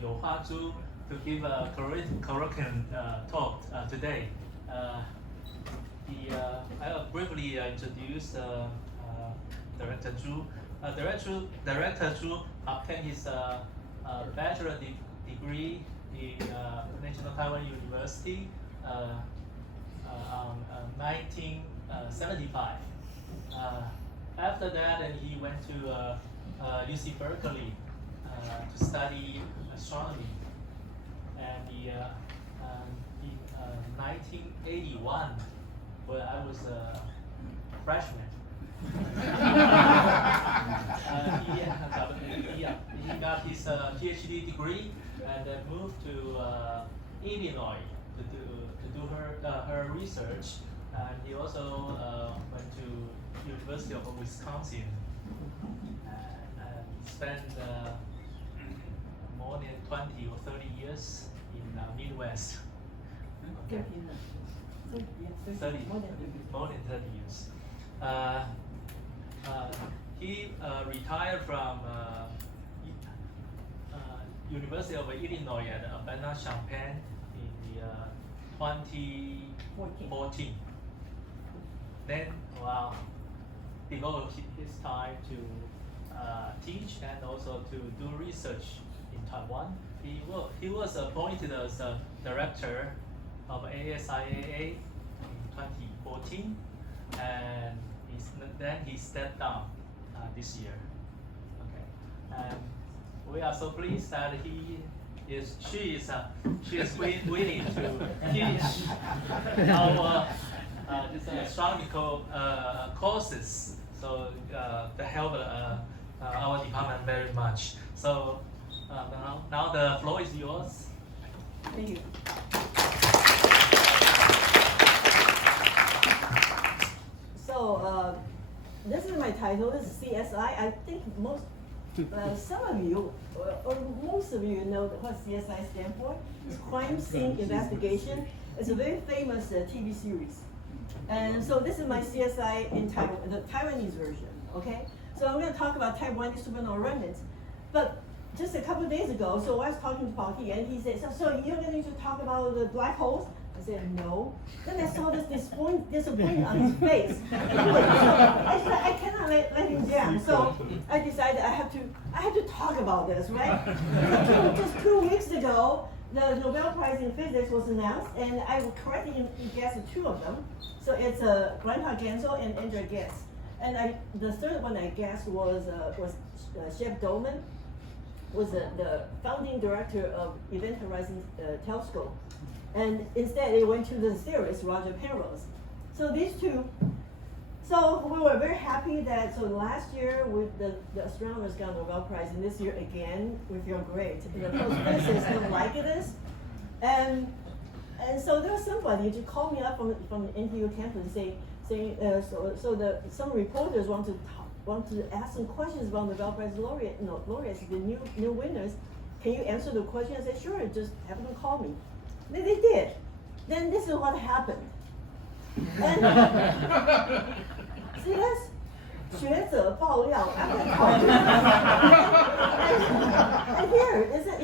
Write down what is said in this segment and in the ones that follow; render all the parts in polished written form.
You-Hua to give a curriculum talk today. I will briefly introduce Director Zhu. Director Zhu obtained his bachelor degree in National Taiwan University on 1975. After that, he went to UC Berkeley to study astronomy. And in 1981, when I was a freshman, he got his PhD degree and then moved to Illinois to do her research. And he also went to University of Wisconsin and spent more than 20 or 30 years in Midwest. Okay. 30, more than 30 years. He retired from University of Illinois at Urbana-Champaign in the 2014. Then, devoted his time to teach and also to do research in Taiwan. He was appointed as a director of ASIAA in 2014, and then he stepped down this year. Okay, and we are so pleased that she is willing to teach our this astronomical courses. So that helped our department very much. So now the floor is yours. Thank you. So this is my title. This is CSI. I think some of you or most of you know what CSI stands for. It's Crime Scene Investigation. It's a very famous TV series. And so this is my CSI in Taiwan, the Taiwanese version. Okay. So I'm going to talk about Type Ia Supernova Remnants. But just a couple of days ago, so I was talking to Paki, and he said, so you're going to talk about the black holes? I said, no. Then I saw this disappointment on his face. So I said, I cannot let him down. So I decided I have to talk about this, right? Just 2 weeks ago, the Nobel Prize in Physics was announced, and I correctly guessed 2 of them. So it's Grandpa Gensel and Andrea Ghez. And the third one I guessed was Shep Doman, was the founding director of Event Horizon Telescope. And instead, it went to the theorist, Roger Penrose. So these 2, so we were very happy that, so last year, the astronomers got a Nobel Prize, and this year again, we feel great. The post-physicists don't like this. And so there was somebody to call me up from the NTU campus saying some reporters want to ask some questions about Nobel Prize laureates, the new winners. Can you answer the question? I said, sure, just have them call me. Then they did. Then this is what happened. And see this? 学者爆料 after talking. And here, is it?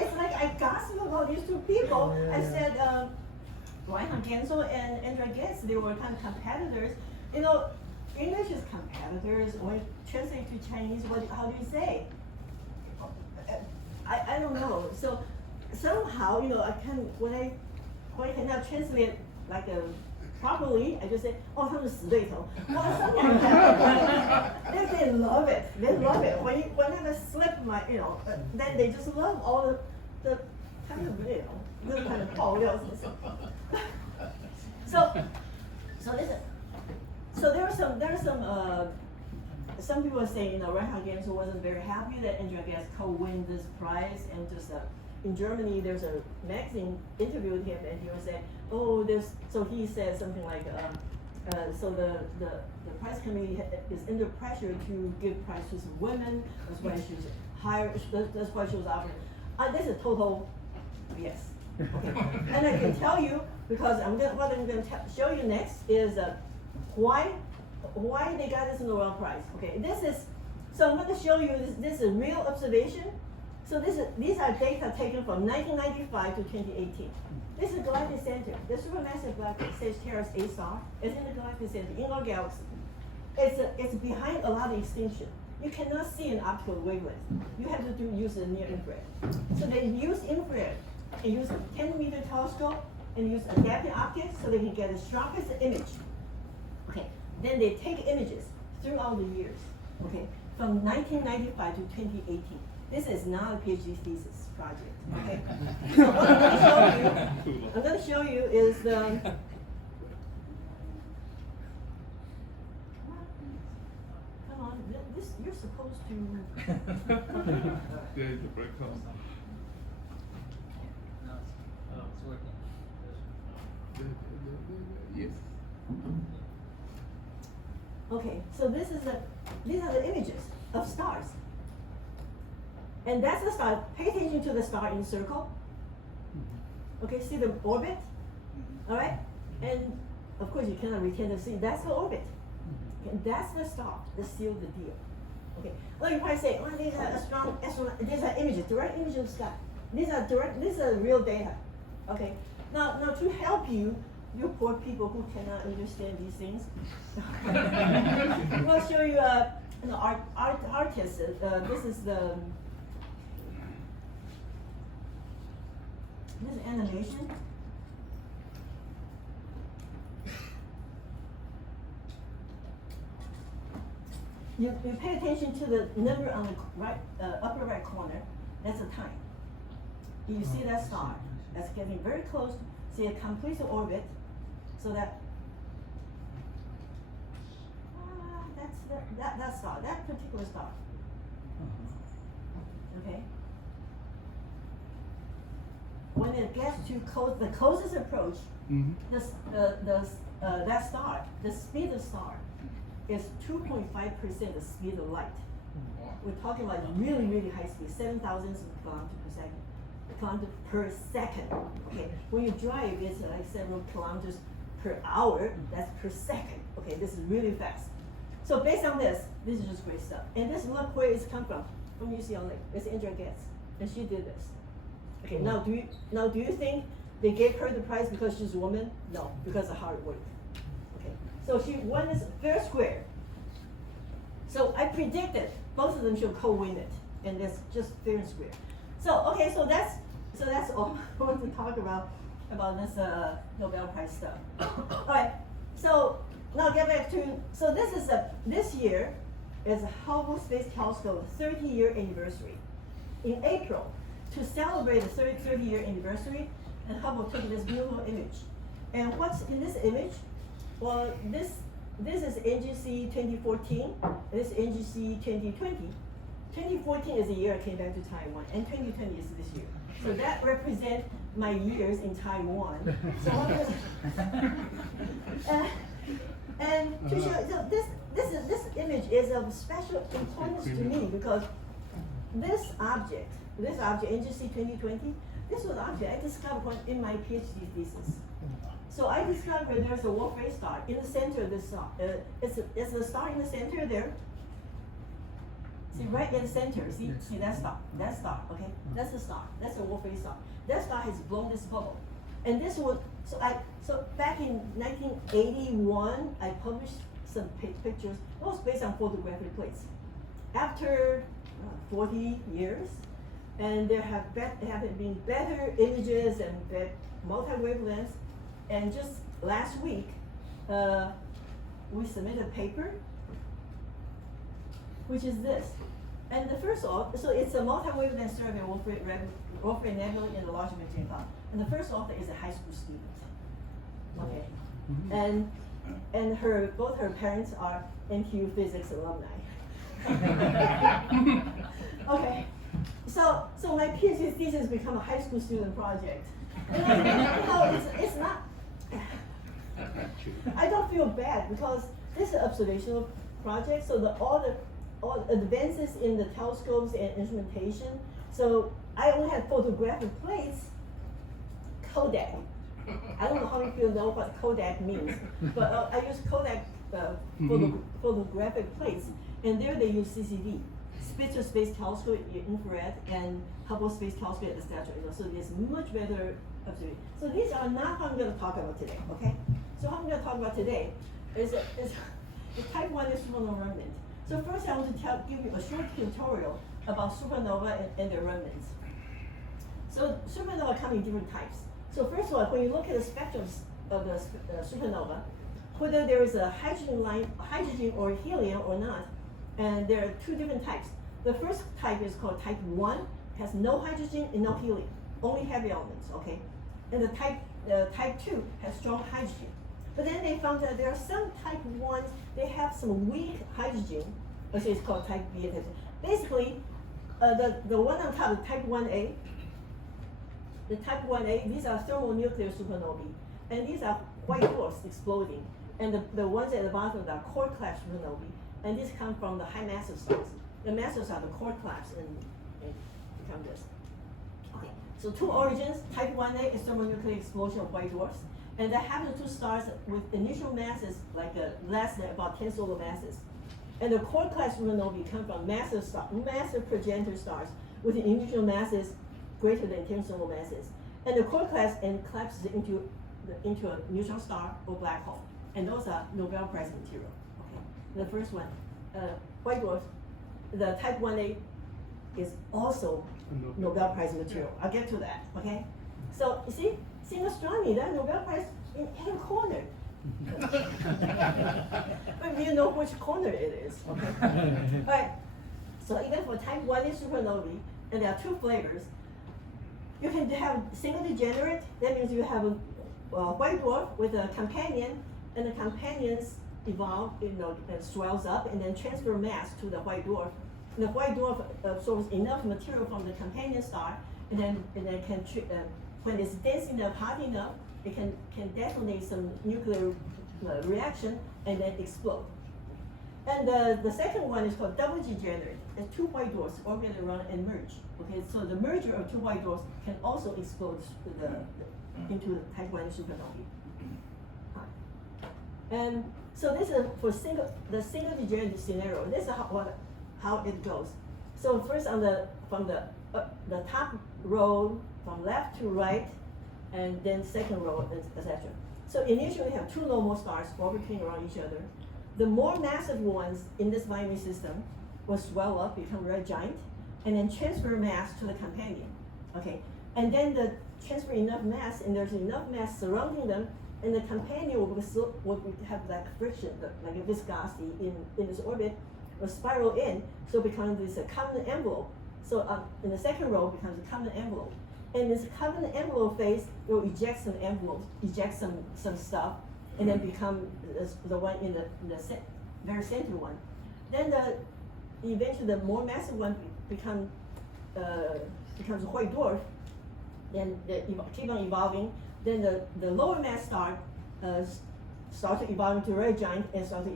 It's like I gossip about these 2 people. I said, Grandpa Gensel and Andrea Ghez, they were kind of competitors. English is competitors, or translate to Chinese, how do you say? I don't know. So somehow, I can when I cannot translate like properly, I just say, oh, 他们死对头. Well, something like that. They love it. They love it. Whenever I slip my, then they just love all the kind of, this kind of 爆料. So there are some people saying, Grandpa Gensel wasn't very happy that Andrea Ghez co-win this prize, and just in Germany there's a magazine interviewed him, and he was saying, so he said something like, so the prize committee is under pressure to give prize to some women. That's why she was hired. That's why she was offered. This is total yes. Okay. And I can tell you, because what I'm going to show you next is why they got this Nobel Prize. Okay, this is So I'm going to show you this is a real observation. So these are data taken from 1995 to 2018. This is the galactic center. The supermassive galactic Sagittarius A star is in the galactic center in our galaxy. It's behind a lot of extinction. You cannot see an optical wavelength. You have to use the near infrared. So they use infrared and use a 10-meter telescope and use adaptive optics so they can get the strongest image. Okay. Then they take images throughout the years. Okay. From 1995 to 2018. This is not a PhD thesis project. Okay. So what I'm going to show you is the. Come on, this you're supposed to. Yeah, the break comes. Oh, it's working. Yes. Okay, so these are the images of stars. And that's the star. Pay attention to the star in the circle. Okay, see the orbit? All right? And of course you cannot retain the see, that's the orbit. And that's the star that seals the deal. Okay. Well, you probably say, oh, these are these are images, direct images of the sky. These are real data. Okay. Now to help you poor people who cannot understand these things, we'll show you artists. This is animation. You pay attention to the number on the right, upper right corner. That's the time. You see that star? That's getting very close. See, it completes the orbit, so that that's that star, that particular star. Okay. When it gets to the closest approach, that star, the speed of star, is 2.5% the speed of light. We're talking about really, really high speed, 7,000 kilometers per second. Okay, when you drive, it's like several kilometers per hour. That's per second. Okay, this is really fast. So based on this is just great stuff. And this look where it's come from UCLA. It's Andrea Getz, and she did this. Okay, now do you think they gave her the prize because she's a woman? No, because of hard work. Okay, so she won this fair square. So I predicted both of them should co-win it, and that's just fair and square. So okay, so that's all I want to talk about this Nobel Prize stuff. All right, so now get back to this year is a Hubble Space Telescope 30-year anniversary. In April, to celebrate the 30-year anniversary, and Hubble took this beautiful image. And what's in this image? Well, this is NGC 2014, and this is NGC 2020. 2014 is the year I came back to Taiwan, and 2020 is this year. So that represents my years in Taiwan. So and to show, so this image is of special importance to me because this object, NGC 2020, this was an object I discovered in my PhD thesis. So I discovered there's a Wolf-Rayet star in the center of this star. It's a star in the center there. See, right in the center, see that star, okay? That's the star, that's a Wolf-Rayet star. That star has blown this bubble. And this was, so back in 1981, I published some pictures. It was based on photographic plates. After 40 years, and there have been better images and multi-wavelengths. And just last week, we submitted a paper, which is this. And the first author, so it's a multi-wavelength survey of Wolf-Rayet Nebula in the Large Magellanic Cloud. And the first author is a high school student. Okay. And both her parents are NTU physics alumni. Okay. So my PhD thesis become a high school student project. And it's not. I don't feel bad because this is an observational project. So all advances in the telescopes and instrumentation. So I only have photographic plates. Kodak. I don't know how many people know what Kodak means, but I use Kodak photographic plates, and there they use CCD, Spitzer Space Telescope in infrared, and Hubble Space Telescope, etc. So there's much better observation. So these are not how I'm going to talk about today, okay? So how I'm going to talk about today is the Type Ia Supernova Remnant. So first I want to give you a short tutorial about supernova and their remnants. So supernova come in different types. So first of all, when you look at the spectrum of the supernova, whether there is a hydrogen or helium or not, and there are two different types. The first type is called Type 1, has no hydrogen and no helium, only heavy elements, okay? And the Type 2 has strong hydrogen. But then they found that there are some Type 1s, they have some weak hydrogen, which is called Type Ia SNR. Basically, the one on top, the Type 1A, the Type 1A, these are thermonuclear supernovae, and these are white dwarfs exploding. And the ones at the bottom are core collapse supernovae, and these come from the high massive stars. The massive are the core collapse and become this. Okay, so two origins, Type 1A is thermonuclear explosion of white dwarfs, and that happens to two stars with initial masses like less than about 10 solar masses. And the core collapse supernovae come from massive progenitor stars with initial masses greater than 10 solar masses. And the core collapse and collapses into a neutron star or black hole. And those are Nobel Prize material. Okay. The first one, white dwarf, the Type 1A is also Nobel Prize material. I'll get to that, okay? So you see, in astronomy, that Nobel Prize in every corner. But you know which corner it is, okay? All right. So even for Type 1A supernovae, and there are two flavors. You can have single degenerate. That means you have a white dwarf with a companion, and the companions evolve, swells up, and then transfer mass to the white dwarf. And the white dwarf absorbs enough material from the companion star, and then can when it's dense enough, hot enough, it can detonate some nuclear reaction and then explode. And the second one is called double degenerate. And two white dwarfs orbit around and merge. Okay, so the merger of two white dwarfs can also explode into the Type 1 supernovae. And so this is for the single degenerate scenario. This is how it goes. So first from the top row from left to right, and then second row, etc. So initially we have two normal stars orbiting around each other. The more massive ones in this binary system will swell up, become red giant, and then transfer mass to the companion. Okay, and then the transfer enough mass, and there's enough mass surrounding them, and the companion will have like friction, like a viscosity in this orbit, will spiral in, so it becomes this covenant envelope. So in the second row becomes a covenant envelope. And this covenant envelope phase will eject some envelopes, eject some stuff, and then become the one in the very center one. Then eventually the more massive one becomes a white dwarf. Then they keep on evolving. Then the lower mass star start to evolve into a red giant and start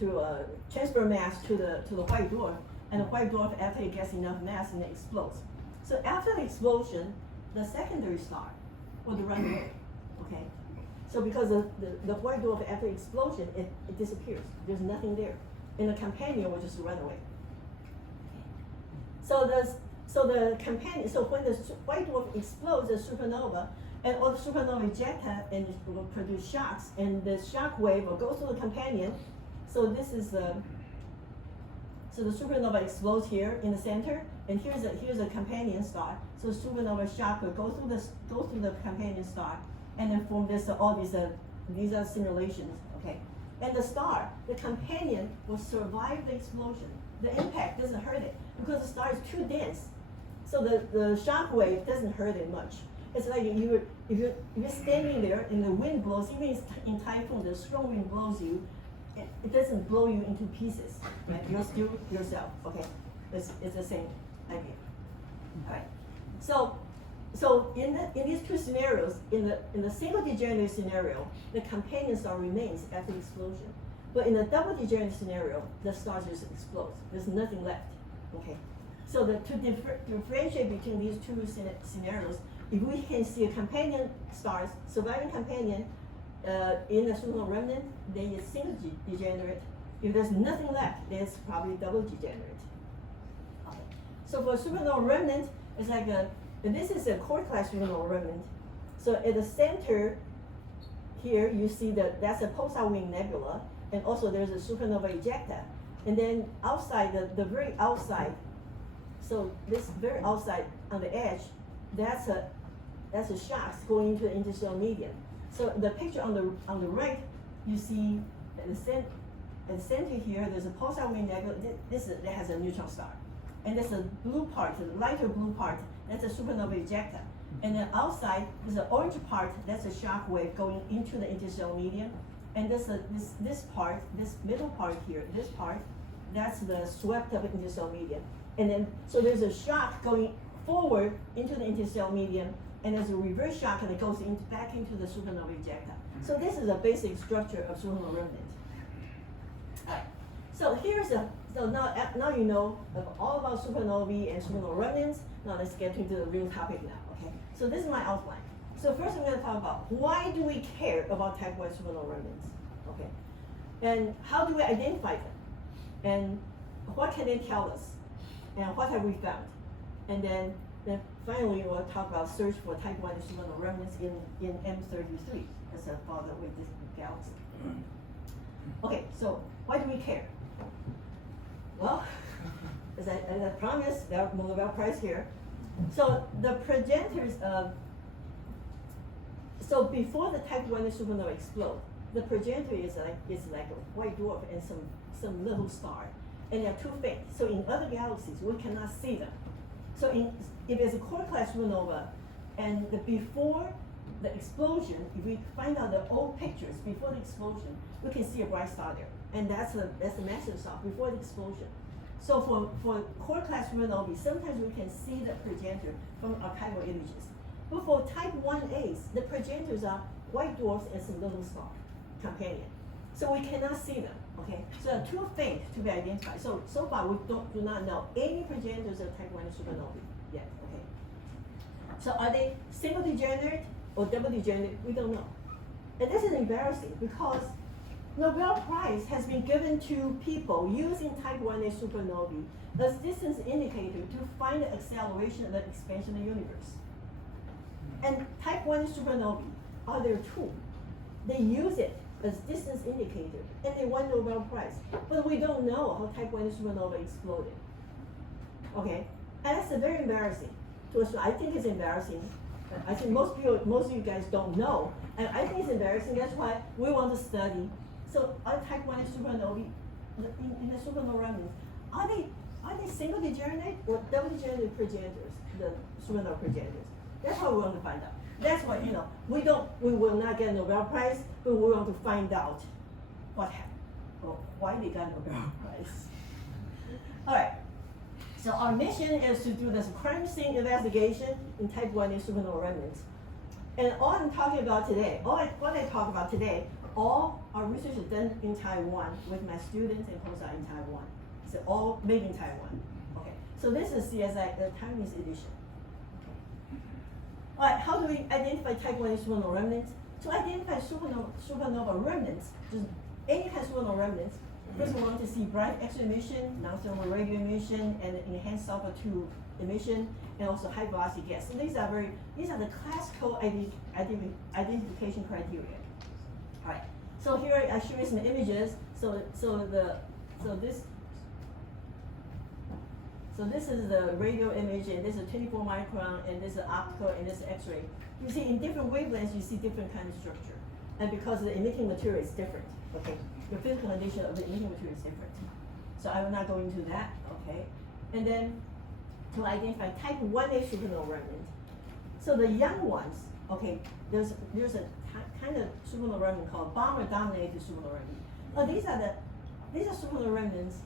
to transfer mass to the white dwarf. And the white dwarf, after it gets enough mass, and it explodes. So after the explosion, the secondary star will run away. Okay. So because the white dwarf after explosion, it disappears. There's nothing there, and the companion will just run away. So the companion. So when the white dwarf explodes, the supernova, and all the supernova eject and it will produce shocks, and the shock wave will go through the companion. So this is so the supernova explodes here in the center, and here's a companion star. So supernova shock will go through the companion star, and then form these are simulations, okay? And the star, the companion, will survive the explosion. The impact doesn't hurt it because the star is too dense. So the shock wave doesn't hurt it much. It's like if you're standing there and the wind blows, even in typhoon, the strong wind blows you, it doesn't blow you into pieces. Right? You're still yourself. Okay, it's the same idea. All right. So in these two scenarios, in the single degenerate scenario, the companion star remains after the explosion. But in the double degenerate scenario, the star just explodes. There's nothing left. Okay. So to differentiate between these two scenarios, if we can see a companion stars, surviving companion, in a supernova remnant, then it's single degenerate. If there's nothing left, then it's probably double degenerate. Okay. So for supernova remnant, it's like this is a core class supernova remnant. So at the center here, you see that's a pulsar wing nebula, and also there's a supernova ejecta. And then outside, the very outside, so this very outside on the edge, that's a shock going into the interstellar medium. So the picture on the right, you see at the center here, there's a pulsar wing nebula. That has a neutron star, and there's a blue part, the lighter blue part, that's a supernova ejecta. And then outside, there's an orange part, that's a shock wave going into the interstellar medium. And this part, this middle part here, this part, that's the swept up interstellar medium. And then, so there's a shock going forward into the interstellar medium, and there's a reverse shock that goes back into the supernova ejecta. So this is a basic structure of supernova remnant. Alright, so so now you know all about supernovae and supernova remnants. Now let's get into the real topic now, okay? So this is my outline. So first I'm going to talk about why do we care about Type I supernova remnants, okay? And how do we identify them? And what can they tell us? And what have we found? And then finally we'll talk about search for Type I supernova remnants in M33 as a farther away distant galaxy. Okay, so why do we care? Well, as I promised, there are Nobel Prize here. So the progenitors of so before the Type I supernova explode, the progenitor is like a white dwarf and some little star, and they're too faint. So in other galaxies, we cannot see them. So if it's a core class supernova, and before the explosion, if we find out the old pictures before the explosion, we can see a bright star there, and that's a massive star before the explosion. So for core class supernovae, sometimes we can see the progenitor from archival images. But for Type Ias, the progenitors are white dwarfs and some little star companion. So we cannot see them, okay? So they're too faint to be identified. So far we do not know any progenitors of Type I supernovae yet, okay? So are they single degenerate or double degenerate? We don't know. And this is embarrassing because Nobel Prize has been given to people using Type Ia supernovae as distance indicator to find the acceleration and the expansion of the universe. And Type I supernovae are their tool. They use it as distance indicator, and they won Nobel Prize. But we don't know how Type I supernova exploded. Okay, and that's very embarrassing to us. I think it's embarrassing. I think most of you guys don't know, and I think it's embarrassing. That's why we want to study. So are Type I supernovae in the supernova remnants, are they single degenerate or double degenerate progenitors, the supernova progenitors? That's what we want to find out. That's what, we will not get a Nobel Prize, but we want to find out what happened, or why they got Nobel Prize. All right, so our mission is to do this crime scene investigation in Type I supernova remnants. And all I'm talking about today, what I talk about today, all our research is done in Taiwan with my students and postdocs in Taiwan. So all made in Taiwan. Okay, so this is CSI, the Taiwanese edition. All right, how do we identify Type I supernova remnants? To identify supernova remnants, just any kind of supernova remnants, first we want to see bright X-ray emission, non-thermal radio emission, and enhanced sulfur 2 emission, and also high velocity gas. So these are the classical identification criteria. All right. So here I show you some images. So this is the radio image, and this is 24 micron, and this is optical, and this is X-ray. You see in different wavelengths, you see different kind of structure. And because the emitting material is different, okay? The physical condition of the emitting material is different. So I will not go into that, okay? And then to identify Type Ia supernova remnant. So the young ones, okay, there's a kind of supernova remnant called bomber-dominated supernova remnant. These are supernova remnants.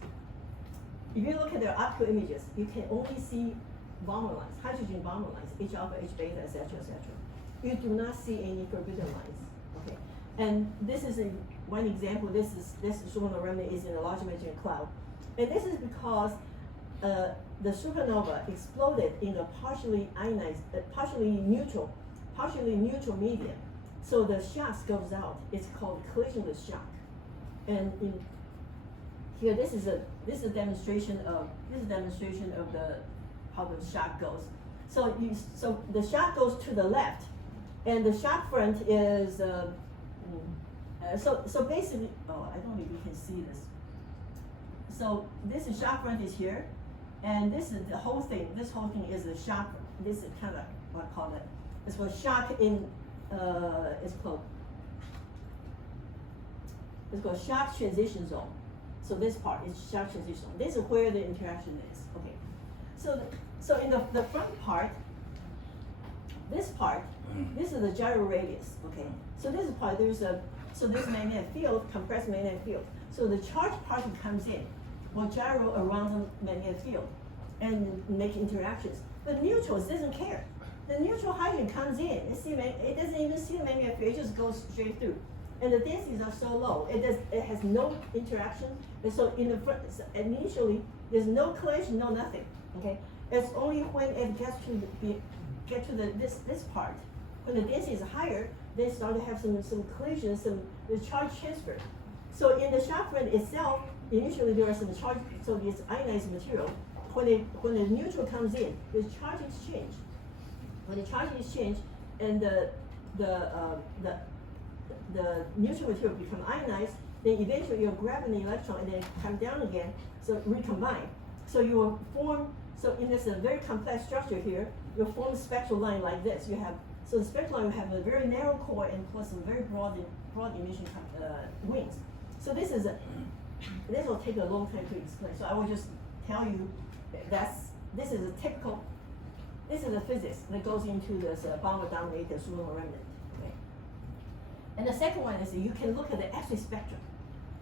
If you look at their optical images, you can only see bomber lines, hydrogen bomber lines, H alpha, H beta, etc., etc. You do not see any forbidden lines. Okay, and this is one example. This supernova remnant is in the Large Magellanic Cloud, and this is because the supernova exploded in a partially ionized, partially neutral medium. So the shock goes out. It's called collisionless shock. And in here, this is a demonstration of the how the shock goes. So the shock goes to the left, and the shock front is so basically. Oh, I don't know if you can see this. So this is shock front is here, and this is the whole thing. This whole thing is the shock. This is kind of what I call it. It's called shock in. It's called shock transition zone. So this part is shock transition zone. This is where the interaction is. Okay. So in the front part, this is the gyro radius. Okay. So this part there's magnetic field, compressed magnetic field. So the charged particle comes in, will gyro around the magnetic field, and make interactions. But neutrals doesn't care. The neutral hydrogen comes in. It doesn't even see the magnetic field. It just goes straight through. And the densities are so low. It has no interaction. And so in the front, initially there's no collision, no nothing. Okay. It's only when it gets to this part, when the density is higher, they start to have some collision, the charge transfer. So in the shock front itself, initially there are some charge. So this ionized material. When the neutral comes in, there's charge exchange. When the charge exchange and the neutral material become ionized, then eventually you'll grab an electron and then come down again, so recombine. So you will form, so in this very complex structure here, you'll form a spectral line like this. So the spectral line will have a very narrow core and plus some very broad emission wings. So this will take a long time to explain. So I will just tell you this is a physics that goes into this bomber-dominated Supernova Remnant. Okay. And the second one is you can look at the X-ray spectrum.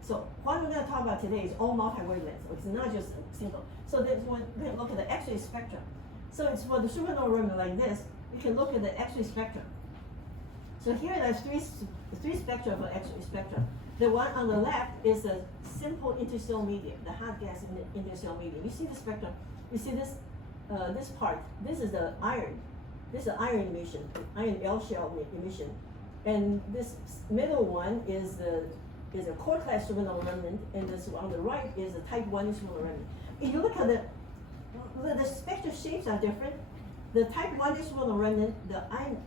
So what we're going to talk about today is all multi-wavelengths. It's not just single. So we're going to look at the X-ray spectrum. So it's for the Supernova Remnant like this. You can look at the X-ray spectrum. So here there's three spectra for X-ray spectrum. The one on the left is a simple interstellar medium, the hot gas in the interstellar medium. You see the spectrum. You see this part. This is the iron. This is iron emission, iron L shell emission, and this middle one is a core class supernova remnant, and this on the right is a type 1 supernova remnant. If you look at the spectral shapes are different. The type 1 supernova remnant, the iron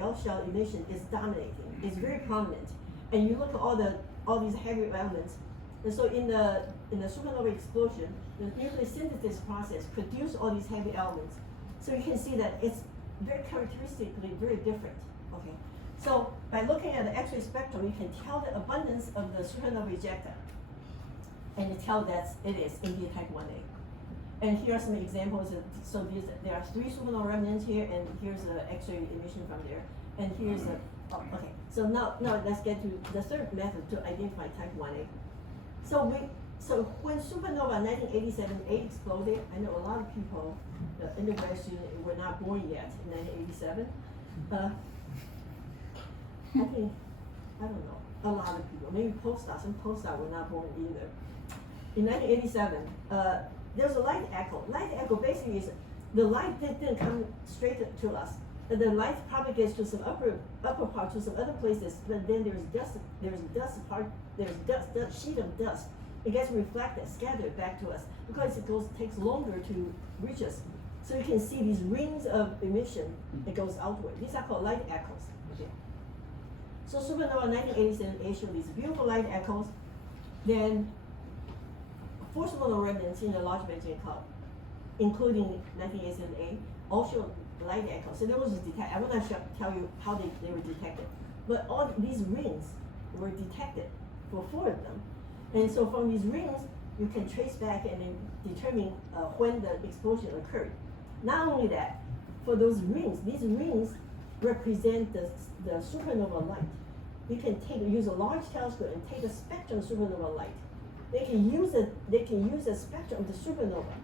L shell emission is dominating. It's very prominent, and you look at all these heavy elements. And so in the supernova explosion, the nuclear synthesis process produced all these heavy elements. So you can see that it's very characteristically very different. Okay. So by looking at the X-ray spectrum, you can tell the abundance of the supernova ejecta, and you tell that it is indeed type 1A. And here are some examples. There are 3 supernova remnants here, and here's the X-ray emission from there, and here's okay. So now let's get to the third method to identify type 1A. So when supernova 1987A exploded, I know a lot of people, the undergrad students, were not born yet in 1987. I don't know, a lot of people, maybe some postdocs were not born either. In 1987, there's a light echo. Light echo basically is the light didn't come straight to us. The light propagates to some upper part to some other places, but then there's sheet of dust. It gets reflected, scattered back to us because takes longer to reach us. So you can see these rings of emission that goes outward. These are called light echoes. Okay. So supernova 1987A showed these beautiful light echoes. Then 4 supernova remnants in the Large Magellanic Cloud, including 1987A, all showed light echoes. So there was detected. I will not tell you how they were detected, but all these rings were detected for 4 of them. And so from these rings, you can trace back and then determine when the explosion occurred. Not only that, for those rings, these rings represent the supernova light. You can use a large telescope and take a spectrum of supernova light. They can use the spectrum of the supernova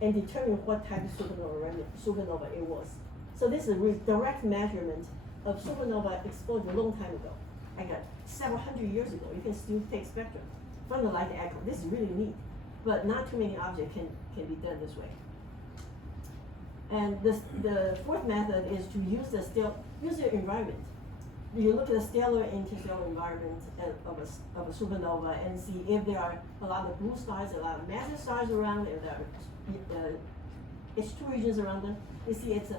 and determine what type of supernova it was. So this is a direct measurement of supernova exploded a long time ago. I got several hundred years ago. You can still take spectrum from the light echo. This is really neat, but not too many objects can be done this way. And the fourth method is to use the environment. you look at the stellar interstellar environment of a supernova and see if there are a lot of blue stars, a lot of massive stars around, if there are H2 regions around them. You see it's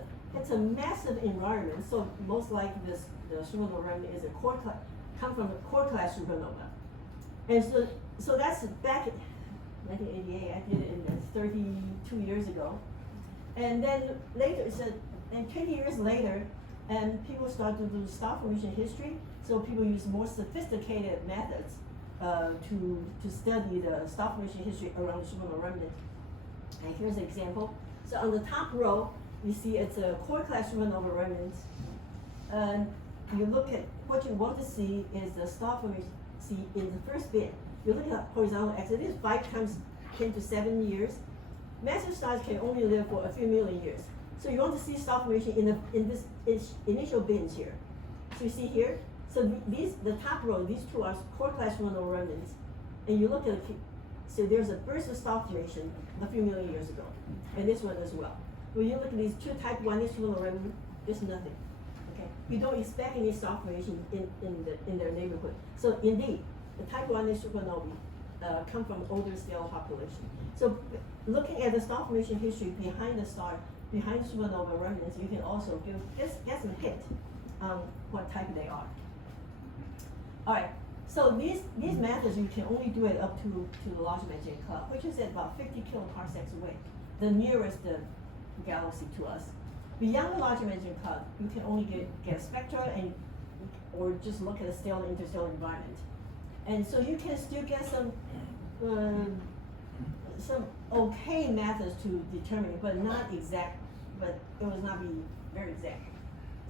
a massive environment, so most likely the supernova remnant is come from a core class supernova. And so that's back in 1988, I did it in 32 years ago. And then later, and 20 years later, and people start to do star formation history, so people use more sophisticated methods to study the star formation history around the supernova remnant. And here's an example. So on the top row, you see it's a core class supernova remnant. And you look at what you want to see is the star formation. See in the first bit, you look at the horizontal axis. It is 5 times 10 to 7 years. Massive stars can only live for a few million years. So you want to see star formation in this initial bins here. So you see here. So the top row, these two are core class supernova remnants, and you look at so there's a burst of star formation a few million years ago, and this one as well. When you look at these two Type Ia supernova remnants, there's nothing. Okay, you don't expect any star formation in their neighborhood. So indeed, the Type Ia supernovae come from older stellar population. So looking at the star formation history behind the supernova remnants, you can also get some hint on what type they are. All right, so these methods, you can only do it up to the Large Magellanic Cloud, which is at about 50 kiloparsecs away, the nearest galaxy to us. Beyond the Large Magellanic Cloud, you can only get spectra or just look at the stellar interstellar environment. And so you can still get some okay methods to determine it, but not exact, but it will not be very exact.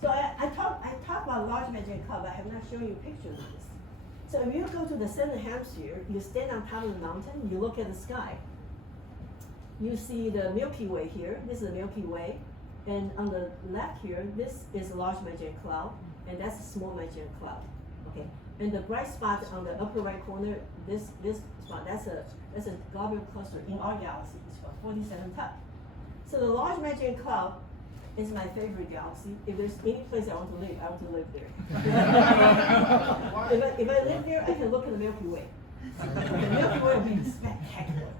So I talk about Large Magellanic Cloud, but I have not shown you pictures of this. So if you go to the southern hemisphere, you stand on top of the mountain, you look at the sky. You see the Milky Way here. This is the Milky Way. And on the left here, this is a Large Magellanic Cloud, and that's a Small Magellanic Cloud. Okay. And the bright spot on the upper right corner, this spot, that's a globular cluster in our galaxy. It's called 47 Type. So the Large Magellanic Cloud is my favorite galaxy. If there's any place I want to live, I want to live there. if I live there, I can look at the Milky Way. The Milky Way will be spectacular.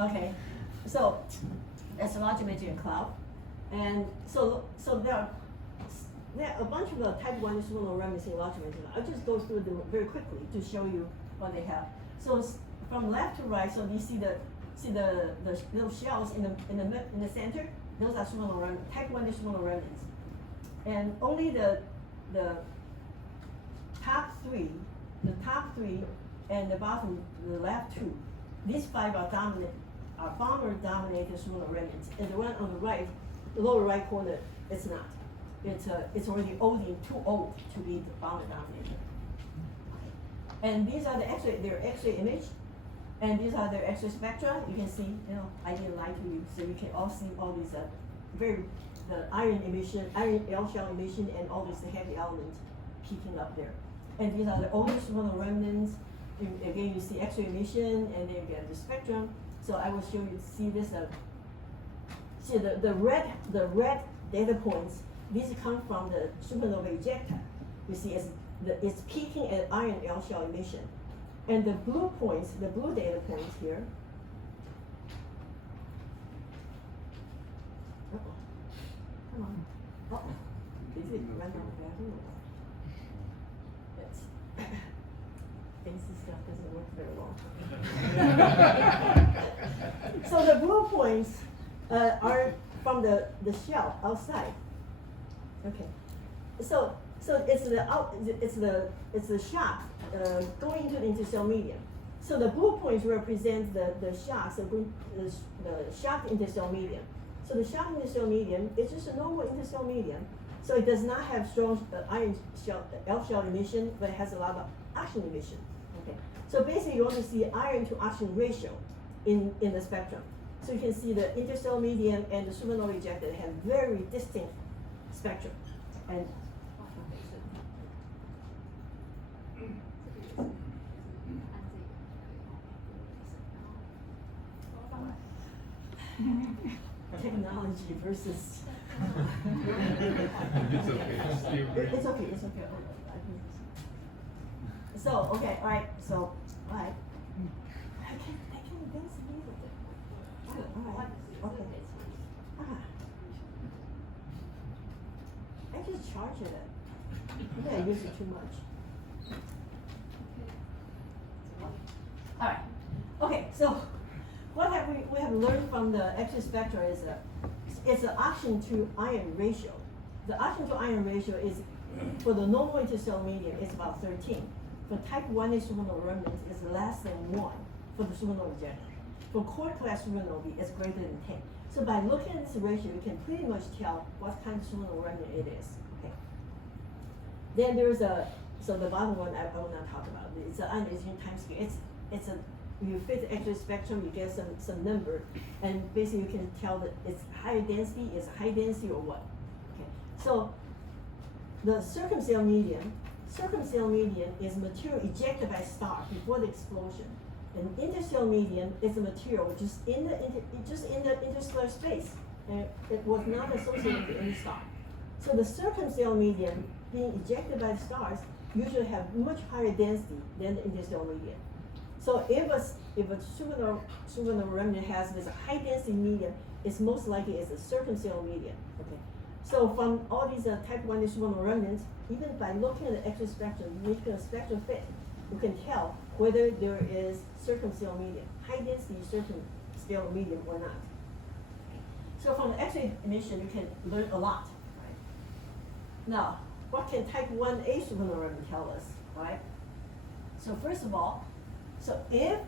Okay, so that's the Large Magellanic Cloud, and so there are a bunch of the Type Ia supernova remnants in Large Magellanic Cloud. I'll just go through them very quickly to show you what they have. So from left to right, so you see the little shells in the center. Those are supernova remnants, Type Ia supernova remnants, and only the top three, and the bottom, the left two, these 5 are bomber-dominated supernova remnants, and the one on the right, the lower right corner, it's not. It's already too old to be bomber-dominated. And these are the X-ray, their X-ray image. And these are their X-ray spectra. You can see, I didn't lie to you, so you can all see all these the iron emission, iron L shell emission, and all these heavy elements peaking up there. And these are the older supernova remnants. Again, you see X-ray emission, and then you get the spectrum. So I will show you. See this. See the red data points. These come from the supernova ejected. You see, it's peaking at iron L shell emission. And the blue points, the blue data points here. Come on. Is it run out of battery or what? Yes. Fancy stuff doesn't work very well. So the blue points are from the shell outside. Okay. So it's the shock going into the interstellar medium. So the blue points represent the shocks, the shock interstellar medium. So the shock interstellar medium is just a normal interstellar medium. So it does not have strong iron shell, L shell emission, but it has a lot of oxygen emission. Okay. So basically, you want to see iron to oxygen ratio in the spectrum. So you can see the interstellar medium and the supernova ejected have very distinct spectrum. And technology versus. It's okay. Still It's okay. So, okay, all right, so, all right. I can't advance the needle. All right, okay. I just charge it. Maybe I use it too much. All right. Okay, so what have we have learned from the X-ray spectra is it's an oxygen to iron ratio. The oxygen to iron ratio is for the normal interstellar medium it's about 13. For type 1A supernova remnants it's less than 1 for the supernova ejected. For core class supernovae it's greater than 10. So by looking at this ratio you can pretty much tell what kind of supernova remnant it is. Okay. Then there's so the bottom one I will not talk about. It's an ionization time scale. It's a you fit the X-ray spectrum, you get some number, and basically you can tell that it's higher density, it's high density or what. Okay. So the circumstellar medium is material ejected by star before the explosion. And interstellar medium is a material just in the interstellar space, and it was not associated with any star. So the circumstellar medium being ejected by the stars usually have much higher density than the interstellar medium. So if a supernova remnant has this high density medium, it's most likely it's a circumstellar medium. Okay. So from all these type 1A supernova remnants, even by looking at the X-ray spectrum, making a spectral fit, you can tell whether there is circumstellar medium, high density circumstellar medium or not. So from the X-ray emission, you can learn a lot. Right? Now, what can type 1A supernova remnant tell us? Right? So first of all, so if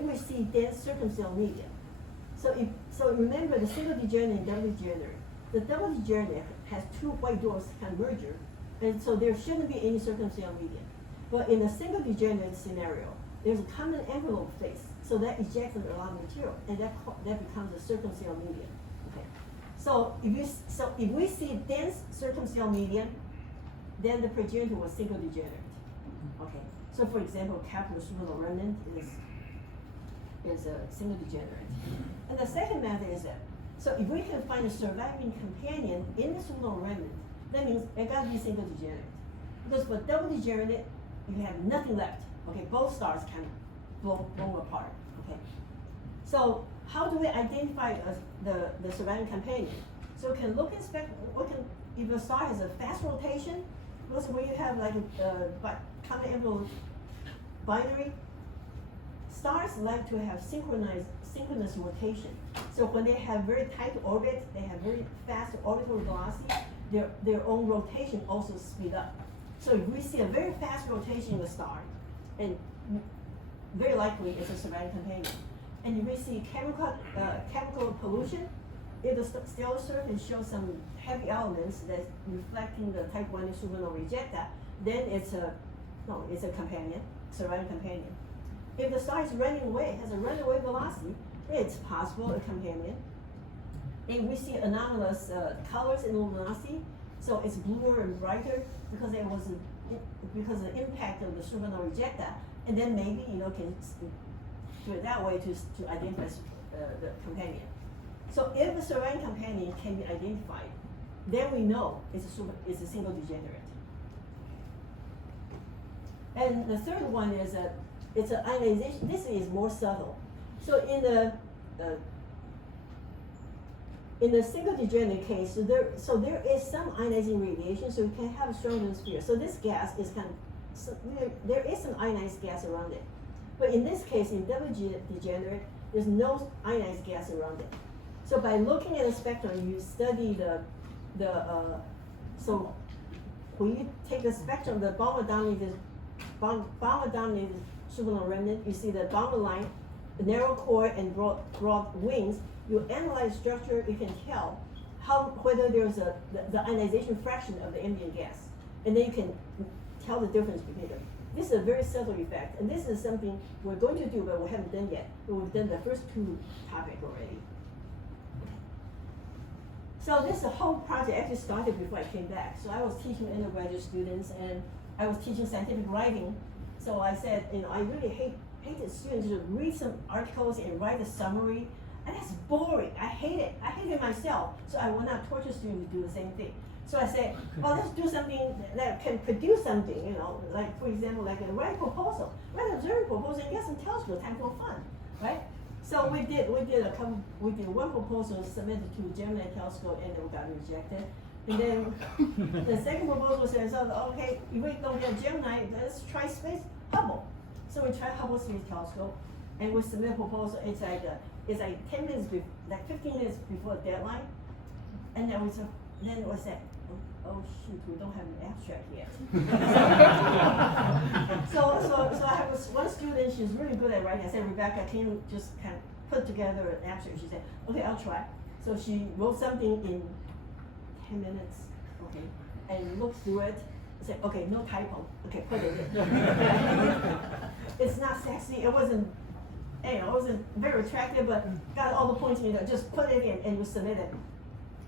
we see dense circumstellar medium, so remember the single degenerate and double degenerate. The double degenerate has two white dwarfs kind of merger, and so there shouldn't be any circumstellar medium. But in a single degenerate scenario, there's a common envelope phase, so that ejects a lot of material, and that becomes a circumstellar medium. Okay. So if we see dense circumstellar medium, then the progenitor was single degenerate. Okay. So for example, capital supernova remnant is a single degenerate. And the second method is that, so if we can find a surviving companion in the supernova remnant, that means it got to be single degenerate. Because for double degenerate, you have nothing left. Okay, both stars can blow apart. Okay. So how do we identify the surviving companion? So we can look at if a star has a fast rotation, because when you have like a common envelope binary, stars like to have synchronous rotation. So when they have very tight orbit, they have very fast orbital velocity, their own rotation also speed up. So if we see a very fast rotation in the star, and very likely it's a surviving companion. And if we see chemical pollution, if the stellar surface shows some heavy elements that's reflecting the type 1 supernova ejecta, then it's a companion, surviving companion. If the star is running away, has a runaway velocity, it's possible a companion. If we see anomalous colors in luminosity, so it's bluer and brighter because because of the impact of the supernova ejecta, and then maybe can do it that way to identify the companion. So if the surviving companion can be identified, then we know it's a single degenerate. And the third one is it's an ionization. This is more subtle. So in the single degenerate case, there is some ionizing radiation, so you can have a strong sphere. So this gas is there is some ionized gas around it. But in this case, in double degenerate, there's no ionized gas around it. So by looking at the spectrum, you study so when you take the spectrum, the bomber-dominated supernova remnant, you see the bomber line, the narrow core and broad wings. You analyze structure, you can tell whether there's the ionization fraction of the ambient gas, and then you can tell the difference between them. This is a very subtle effect, and this is something we're going to do, but we haven't done yet. But we've done the first two topics already. So this whole project actually started before I came back. So I was teaching undergraduate students, and I was teaching scientific writing. So I said, I really hate the students to read some articles and write a summary, and that's boring. I hate it. I hate it myself. So I will not torture students to do the same thing. So I said, well, let's do something that can produce something, you know, like for example, like a write proposal, write an observer proposal and get some telescope time for fun, right? So we did one proposal submitted to Gemini telescope and it got rejected. And then the second proposal says, oh, okay, if we don't get Gemini, let's try space Hubble. So we tried Hubble Space Telescope and we submit a proposal. It's like 10 minutes, like 15 minutes before the deadline. And then it was said, oh shoot, we don't have an abstract yet. so I have one student, she's really good at writing. I said, Rebecca, can you just kind of put together an abstract? She said, okay, I'll try. So she wrote something in 10 minutes, okay, and looked through it, said, okay, no typo, okay, put it in. It's not sexy, it wasn't very attractive, but got all the points, just put it in and we submit it.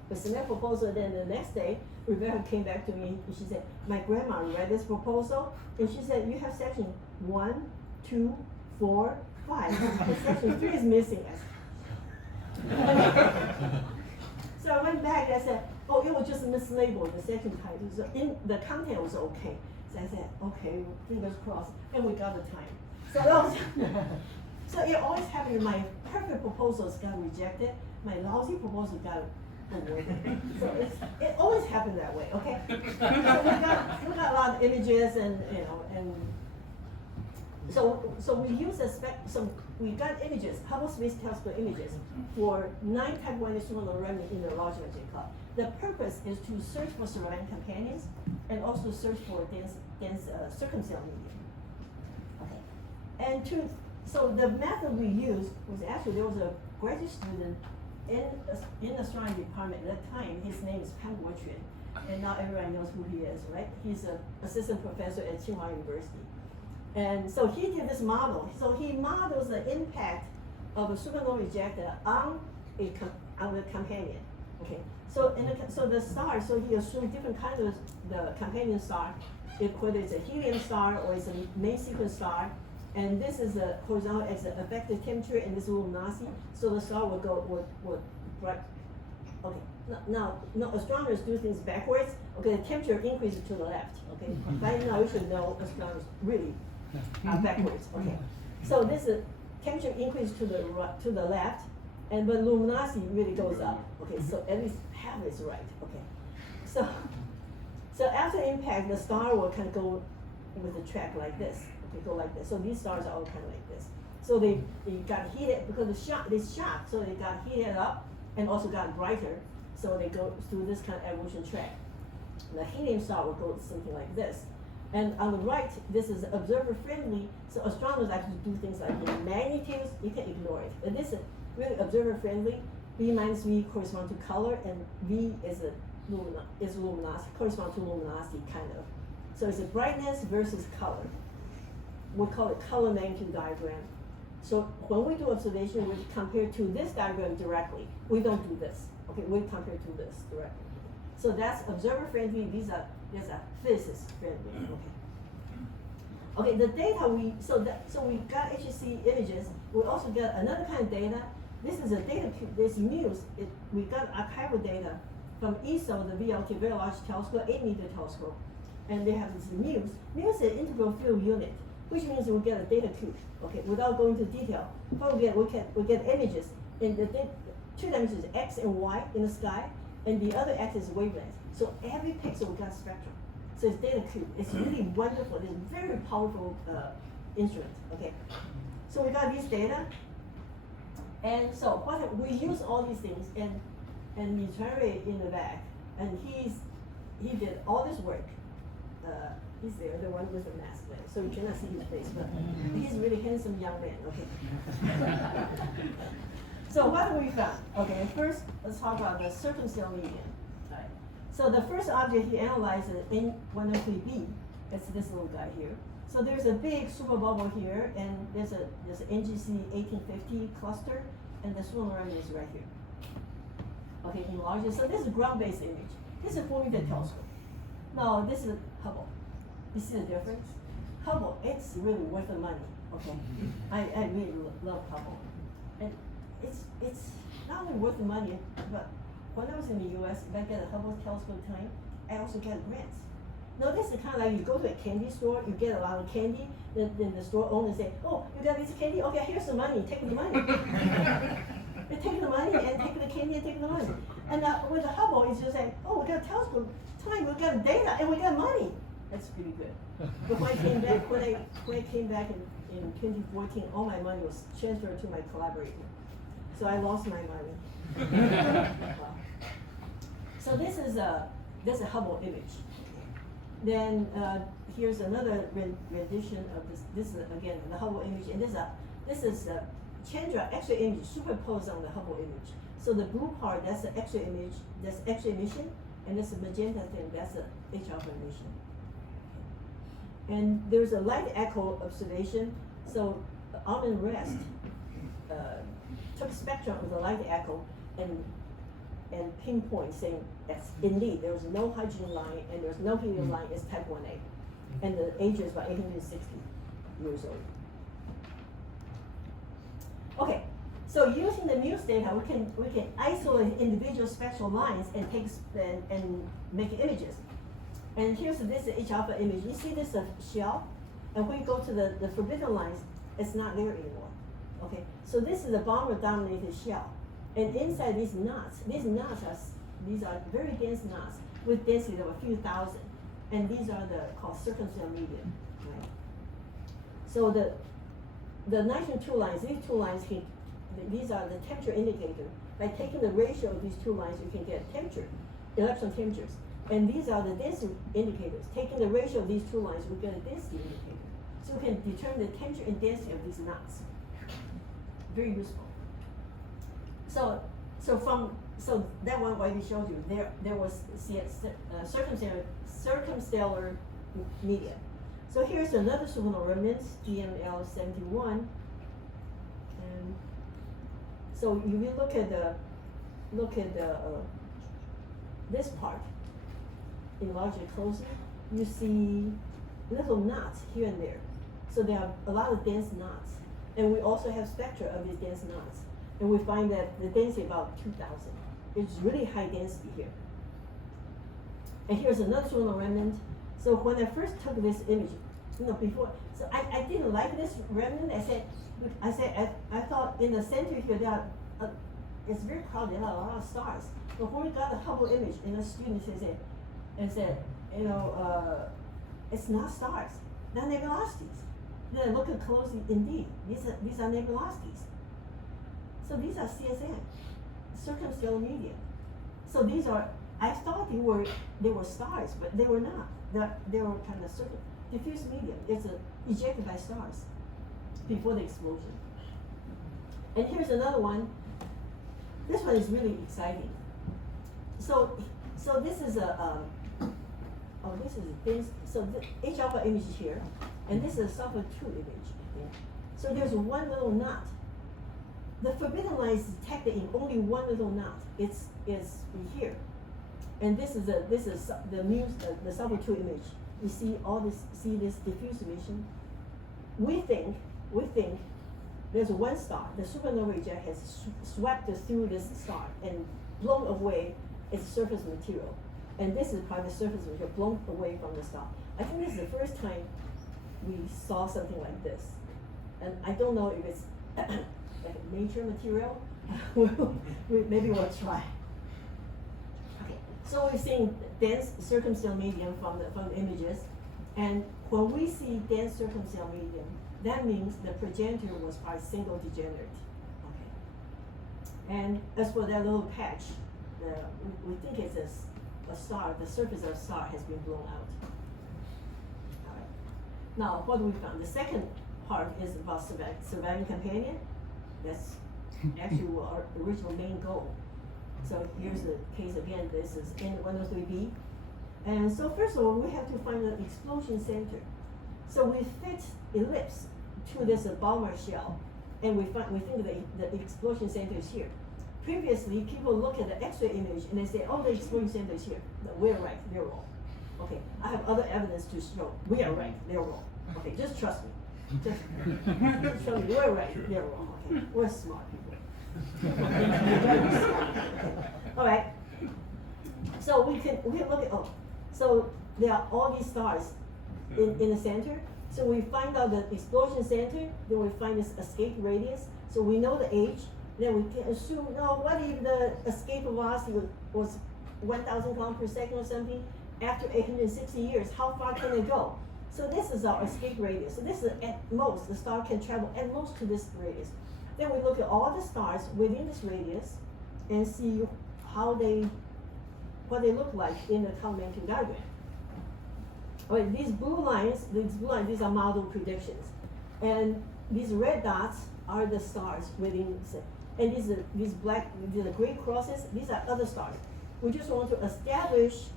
We submit a proposal, then the next day, Rebecca came back to me and she said, my grandma read this proposal and she said, you have section 1, 2, 4, 5, and section 3 is missing. So I went back and I said, oh, it was just mislabeled, the section title, so the content was okay. So I said, okay, fingers crossed, and we got the time. So that was, so it always happened, my perfect proposals got rejected, my lousy proposal got awarded. So it always happened that way, okay? So we got a lot of images and, so we use so we got images, Hubble Space Telescope images for 9 Type Ia Supernova Remnant in the Large Magellanic Cloud. The purpose is to search for surrounding companions and also search for dense circumstellar medium. Okay. And so the method we used was actually, there was a graduate student in the astronomy department at that time. His name is Pan Guoquan, and now everyone knows who he is, right? He's an assistant professor at Taiwan University. And so he did this model. So he models the impact of a supernova ejected on the companion. Okay. So the star. So he assumed different kinds of the companion star, whether it's a helium star or it's a main sequence star. And this is a horizontal as an effective temperature, and this is luminosity. So the star would bright. Okay. Now astronomers do things backwards. Okay, the temperature increases to the left. Okay. By now you should know astronomers really backwards. Okay. So this is temperature increase to the left, but luminosity really goes up. Okay. So at least half is right. Okay. So after impact, the star will kind of go with the track like this. Okay, go like this. So these stars are all kind of like this. So they got heated because this shock. So they got heated up and also got brighter. So they go through this kind of evolution track. The helium star will go something like this. And on the right, this is observer friendly. So astronomers like to do things like the magnitudes, you can ignore it. And this is really observer friendly. V minus V corresponds to color, and V is luminosity, corresponds to luminosity kind of. So it's a brightness versus color. We call it color magnitude diagram. So when we do observation, we compare to this diagram directly. We don't do this. Okay, we compare to this directly. So that's observer friendly. These are physicist friendly. Okay. Okay, the data so we got HC images. We also got another kind of data. This is a data cube. This MUSE. We got archival data from ESO, the VLT, Very Large Telescope, 8-meter telescope, and they have this MUSE. MUSE is an integral field unit, which means we get a data cube. Okay, without going into detail, but we get images, and the two dimensions X and Y in the sky, and the other X is wavelength. So every pixel we got spectrum. So it's data cube. It's really wonderful. It's a very powerful instrument. Okay, so we got these data, and so we use all these things, and Michari in the back, and he did all this work. He's there, the one with the mask there. So you cannot see his face, but he's a really handsome young man. Okay. So what have we found? Okay, first let's talk about the circumstellar medium. Right. So the first object he analyzed in 103b. It's this little guy here. So there's a big super bubble here, and there's an NGC 1850 cluster, and the Supernova Remnant is right here. Okay, enlarged. So this is a ground-based image. This is a 4-meter telescope. Now this is Hubble. You see the difference? Hubble, it's really worth the money. Okay, I really love Hubble, and it's not only worth the money, but when I was in the U.S., if I get a Hubble telescope time, I also get grants. No, this is kind of like you go to a candy store, you get a lot of candy, then the store owner say, oh, you got this candy? Okay, here's the money, take the money. They take the money and take the candy and take the money. And with the Hubble, it's just like, oh, we got a telescope, time, we got data, and we got money. That's pretty good. But when I came back, when I came back in 2014, all my money was transferred to my collaborator. So I lost my money. Wow. So this is a Hubble image. Then here's another rendition of this. This is again the Hubble image, and this is Chandra X-ray image superposed on the Hubble image. So the blue part, that's the X-ray image, that's X-ray emission, and this magenta thing, that's the H-alpha emission. And there's a light echo observation. So Armin Rest took spectrum of the light echo and pinpoint saying that's indeed there was no hydrogen line and there's no helium line, it's type Ia. And the age is about 860 years old. Okay, so using the Muse data, we can isolate individual spectral lines and take and make images. And here's this H-alpha image. You see this shell, and when you go to the forbidden lines, it's not there anymore. Okay, so this is a bomber-dominated shell, and inside these knots are very dense knots with density of a few thousand, and these are called circumstellar medium. Right? So the nitrogen two lines, these two lines these are the temperature indicator. By taking the ratio of these two lines, you can get temperature, electron temperatures. And these are the density indicators. Taking the ratio of these two lines, we get a density indicator. So we can determine the temperature and density of these knots. Very useful. So that one already showed you there was circumstellar media. So here's another supernova remnant, GML71. And so if you look at this part, enlarge it closer, you see little knots here and there. So there are a lot of dense knots. And we also have spectra of these dense knots. And we find that the density about 2,000. It's really high density here. And here's another supernova remnant. So when I first took this image, before, so I didn't like this remnant. I thought in the center here, it's very crowded, there are a lot of stars. But when we got the Hubble image, and the student said, it's not stars, they're nebulosities. Then I look at closely, indeed, these are nebulosities. So these are CSN, circumstellar media. So these are, I thought they were stars, but they were not. They were kind of diffuse medium. It's ejected by stars before the explosion. And here's another one. This one is really exciting. So this is this is dense. So the H-alpha image is here, and this is a sulfur 2 image. Okay? So there's one little knot. The forbidden line is detected in only one little knot. It's here, and this is the sulfur 2 image. You see this diffuse emission. We think there's one star. The supernova jet has swept through this star and blown away its surface material. And this is part of the surface material blown away from the star. I think this is the first time we saw something like this. And I don't know if it's like a nature material. Maybe we'll try. Okay. So we're seeing dense circumstellar medium from the images. And when we see dense circumstellar medium, that means the progenitor was probably single degenerate. Okay. And as for that little patch, we think it's a star. The surface of a star has been blown out. All right. Now, what we found? The second part is about surviving companion. That's actually our original main goal. So here's the case again. This is N103b. And so first of all, we have to find an explosion center. So we fit ellipse to this Balmer shell, and we think the explosion center is here. Previously, people look at the X-ray image and they say, oh, the explosion center is here. No, we're right, they're wrong. Okay, I have other evidence to show we are right, they're wrong. Okay, just trust me. Just show me we're right, they're wrong. Okay, we're smart people. All right. So we can look at So there are all these stars in the center. So we find out the explosion center, then we find this escape radius. So we know the age, then we can assume, no, what if the escape velocity was 1,000 kilometers per second or something? After 860 years, how far can it go? So this is our escape radius. So this is at most, the star can travel at most to this radius. Then we look at all the stars within this radius and see what they look like in the complementary diagram. Okay, these blue lines, these are model predictions. And these red dots are the stars within, and these gray crosses, these are other stars. We just want to establish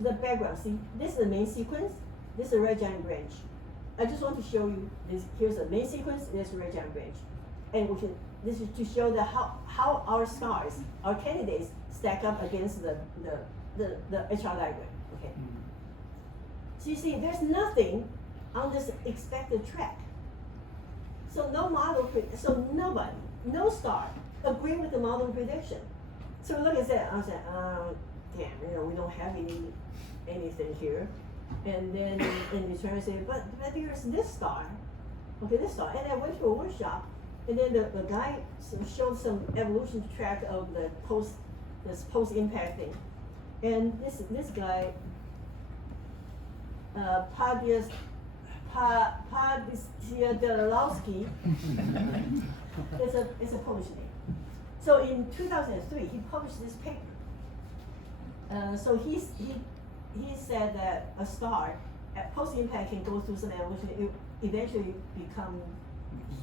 the background. See, this is the main sequence, this is a red giant branch. I just want to show you this, here's the main sequence, there's a red giant branch. And this is to show that how our stars, our candidates, stack up against the HR diagram, okay? So you see, there's nothing on this expected track. So no model, so nobody, no star, agree with the model prediction. So look at that, I was like, damn, we don't have anything here. And then you try to say, but there's this star, okay, this star. And I went to a workshop, and then the guy showed some evolution track of this post-impact thing. And this guy, Padishiadalowski, it's a Polish name. So in 2003, he published this paper. So he said that a star at post-impact can go through some evolution, it eventually become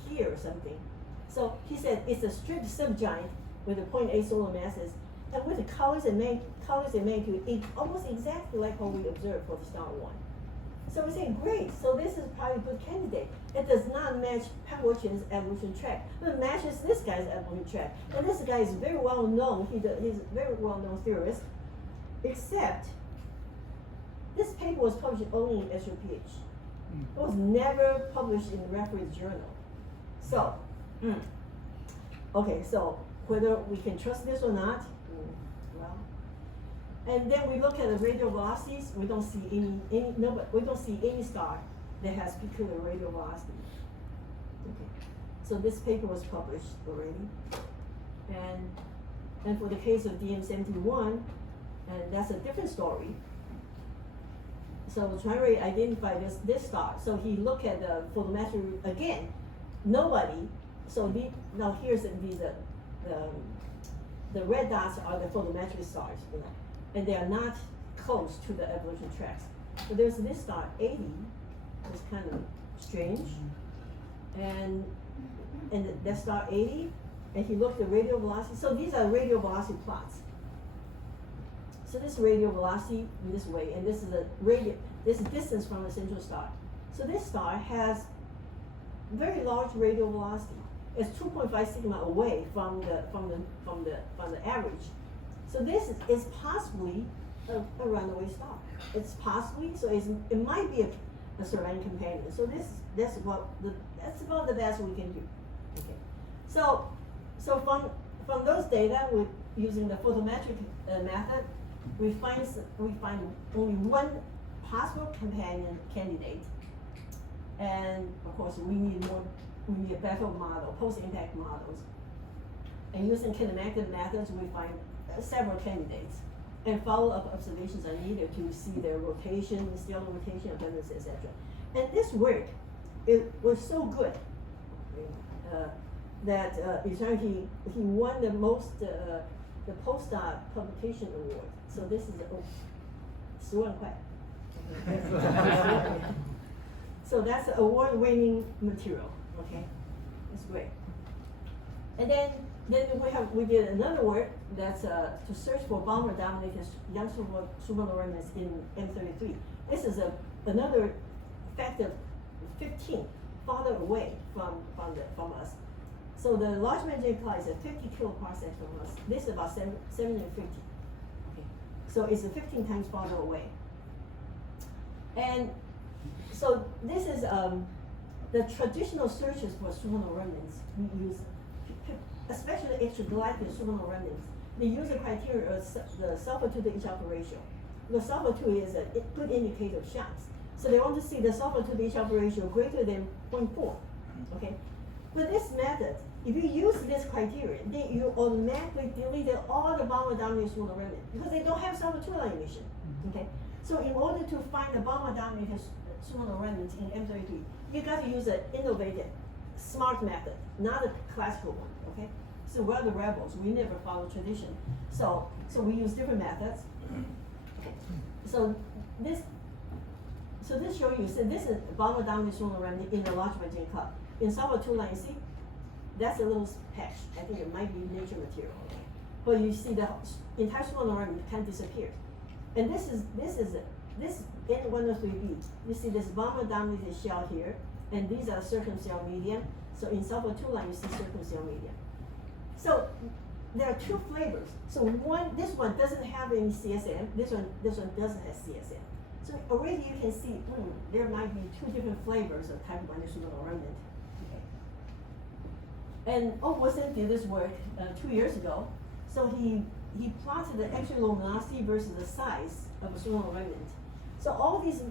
here or something. So he said it's a strict subgiant with a 0.8 solar masses, and with the colors and magnitude, it's almost exactly like what we observed for the star one. So we say, great, so this is probably a good candidate. It does not match Pavlichen's evolution track, but it matches this guy's evolution track. And this guy is very well known, he's a very well known theorist, except this paper was published only in SUPH. It was never published in the reference journal. So, okay, so whether we can trust this or not, well. And then we look at the radial velocities. We don't see we don't see any star that has peculiar radial velocity. Okay, so this paper was published already, and for the case of DM71, and that's a different story. So trying to identify this star. So he looked at the photometry again. Nobody. So now here's the red dots are the photometric stars, and they are not close to the evolution tracks. So there's this star 80, it's kind of strange, and that star 80, and he looked at radial velocity. So these are radial velocity plots. So this radial velocity in this way, and this is this distance from the central star. So this star has very large radial velocity. It's 2.5 sigma away from the average. So this is possibly a runaway star. It's possibly, so it might be a surrounding companion. So that's about the best we can do. Okay. So from those data, with using the photometric method, we find only one possible companion candidate, and of course we need a better model, post-impact models. And using kinematic methods, we find several candidates, and follow-up observations are needed to see their rotation, stellar rotation, abundance, etc. And this work, it was so good that he won the postdoc publication award. So this is 10万块. So that's award-winning material. Okay, it's great. And then we did another work that's to search for bomber-dominated young supernova remnants in M33. This is another factor 15 farther away from us. So the Large Magellanic Cloud is at 50 kiloparsecs from us. This is about 750. Okay, so it's 15 times farther away. And so this is the traditional searches for supernova remnants. We use, especially extragalactic supernova remnants. They use the criteria of the sulfur to the Ejected ratio. the sulfur 2 is a good indicator of shocks. So they want to see the sulfur to the H-alpha ratio greater than 0.4, okay? But this method, if you use this criterion, then you automatically deleted all the Balmer-dominated supernova remnant because they don't have sulfur 2 line emission, okay? So in order to find the Balmer-dominated supernova remnant in M33, you got to use an innovative, smart method, not a classical one, okay? So we're the rebels, we never follow tradition. So we use different methods. So this shows you, so this is Balmer-dominated supernova remnant in the Large Magellanic Cloud. In sulfur 2 line, see, that's a little patch. I think it might be nature material, okay? But you see the entire supernova remnant can disappear. And this N103b. You see this Balmer-dominated shell here, and these are circumstellar medium. So in sulfur 2 line, you see circumstellar medium. So there are two flavors. So this one doesn't have any CSM. This one doesn't have CSM. So already you can see there might be two different flavors of Type Ia supernova remnant. Okay. And Wilson did this work 2 years ago. So he plotted the actual luminosity versus the size of a supernova remnant. So all these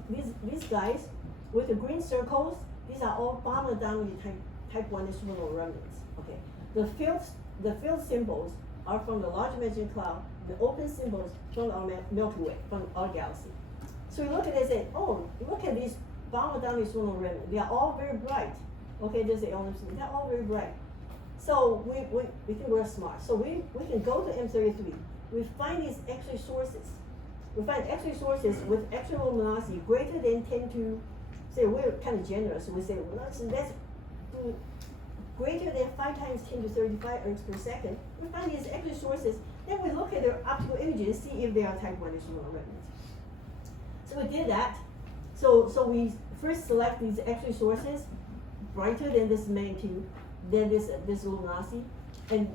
guys with the green circles, these are all Balmer-dominated type Ia supernova remnants. Okay. The field symbols are from the Large Magellanic Cloud. The open symbols from our Milky Way, from our galaxy. So we look at it and say, oh, look at these Balmer-dominated supernova remnants. They are all very bright. Okay, there's the LMC. They're all very bright. So we think we're smart. So we can go to M33. We find these X-ray sources. We find X-ray sources with X-ray luminosity greater than 10 to, say, we're kind of generous. We say, well, let's do greater than 5 times 10 to 35 ergs per second. We find these X-ray sources. Then we look at their optical images, see if they are Type Ia supernova remnants. So we did that. So we first select these X-ray sources brighter than this magnitude, than this luminosity, and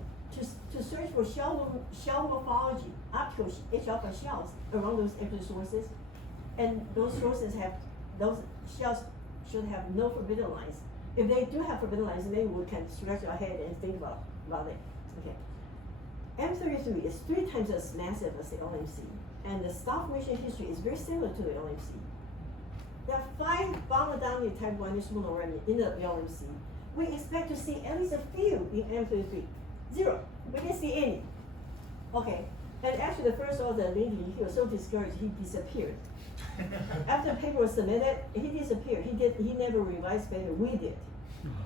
to search for shell morphology, optical H-alpha shells around those X-ray sources, and those shells should have no forbidden lines. If they do have forbidden lines, then we can scratch our head and think about it. Okay. M33 is 3 times as massive as the LMC, and the star formation history is very similar to the LMC. There are 5 Balmer-dominated Type Ia supernova remnants in the LMC. We expect to see at least a few in M33. 0. We didn't see any. Okay. And actually, the first author, Lindy, he was so discouraged, he disappeared. After the paper was submitted, he disappeared. He never revised paper. We did.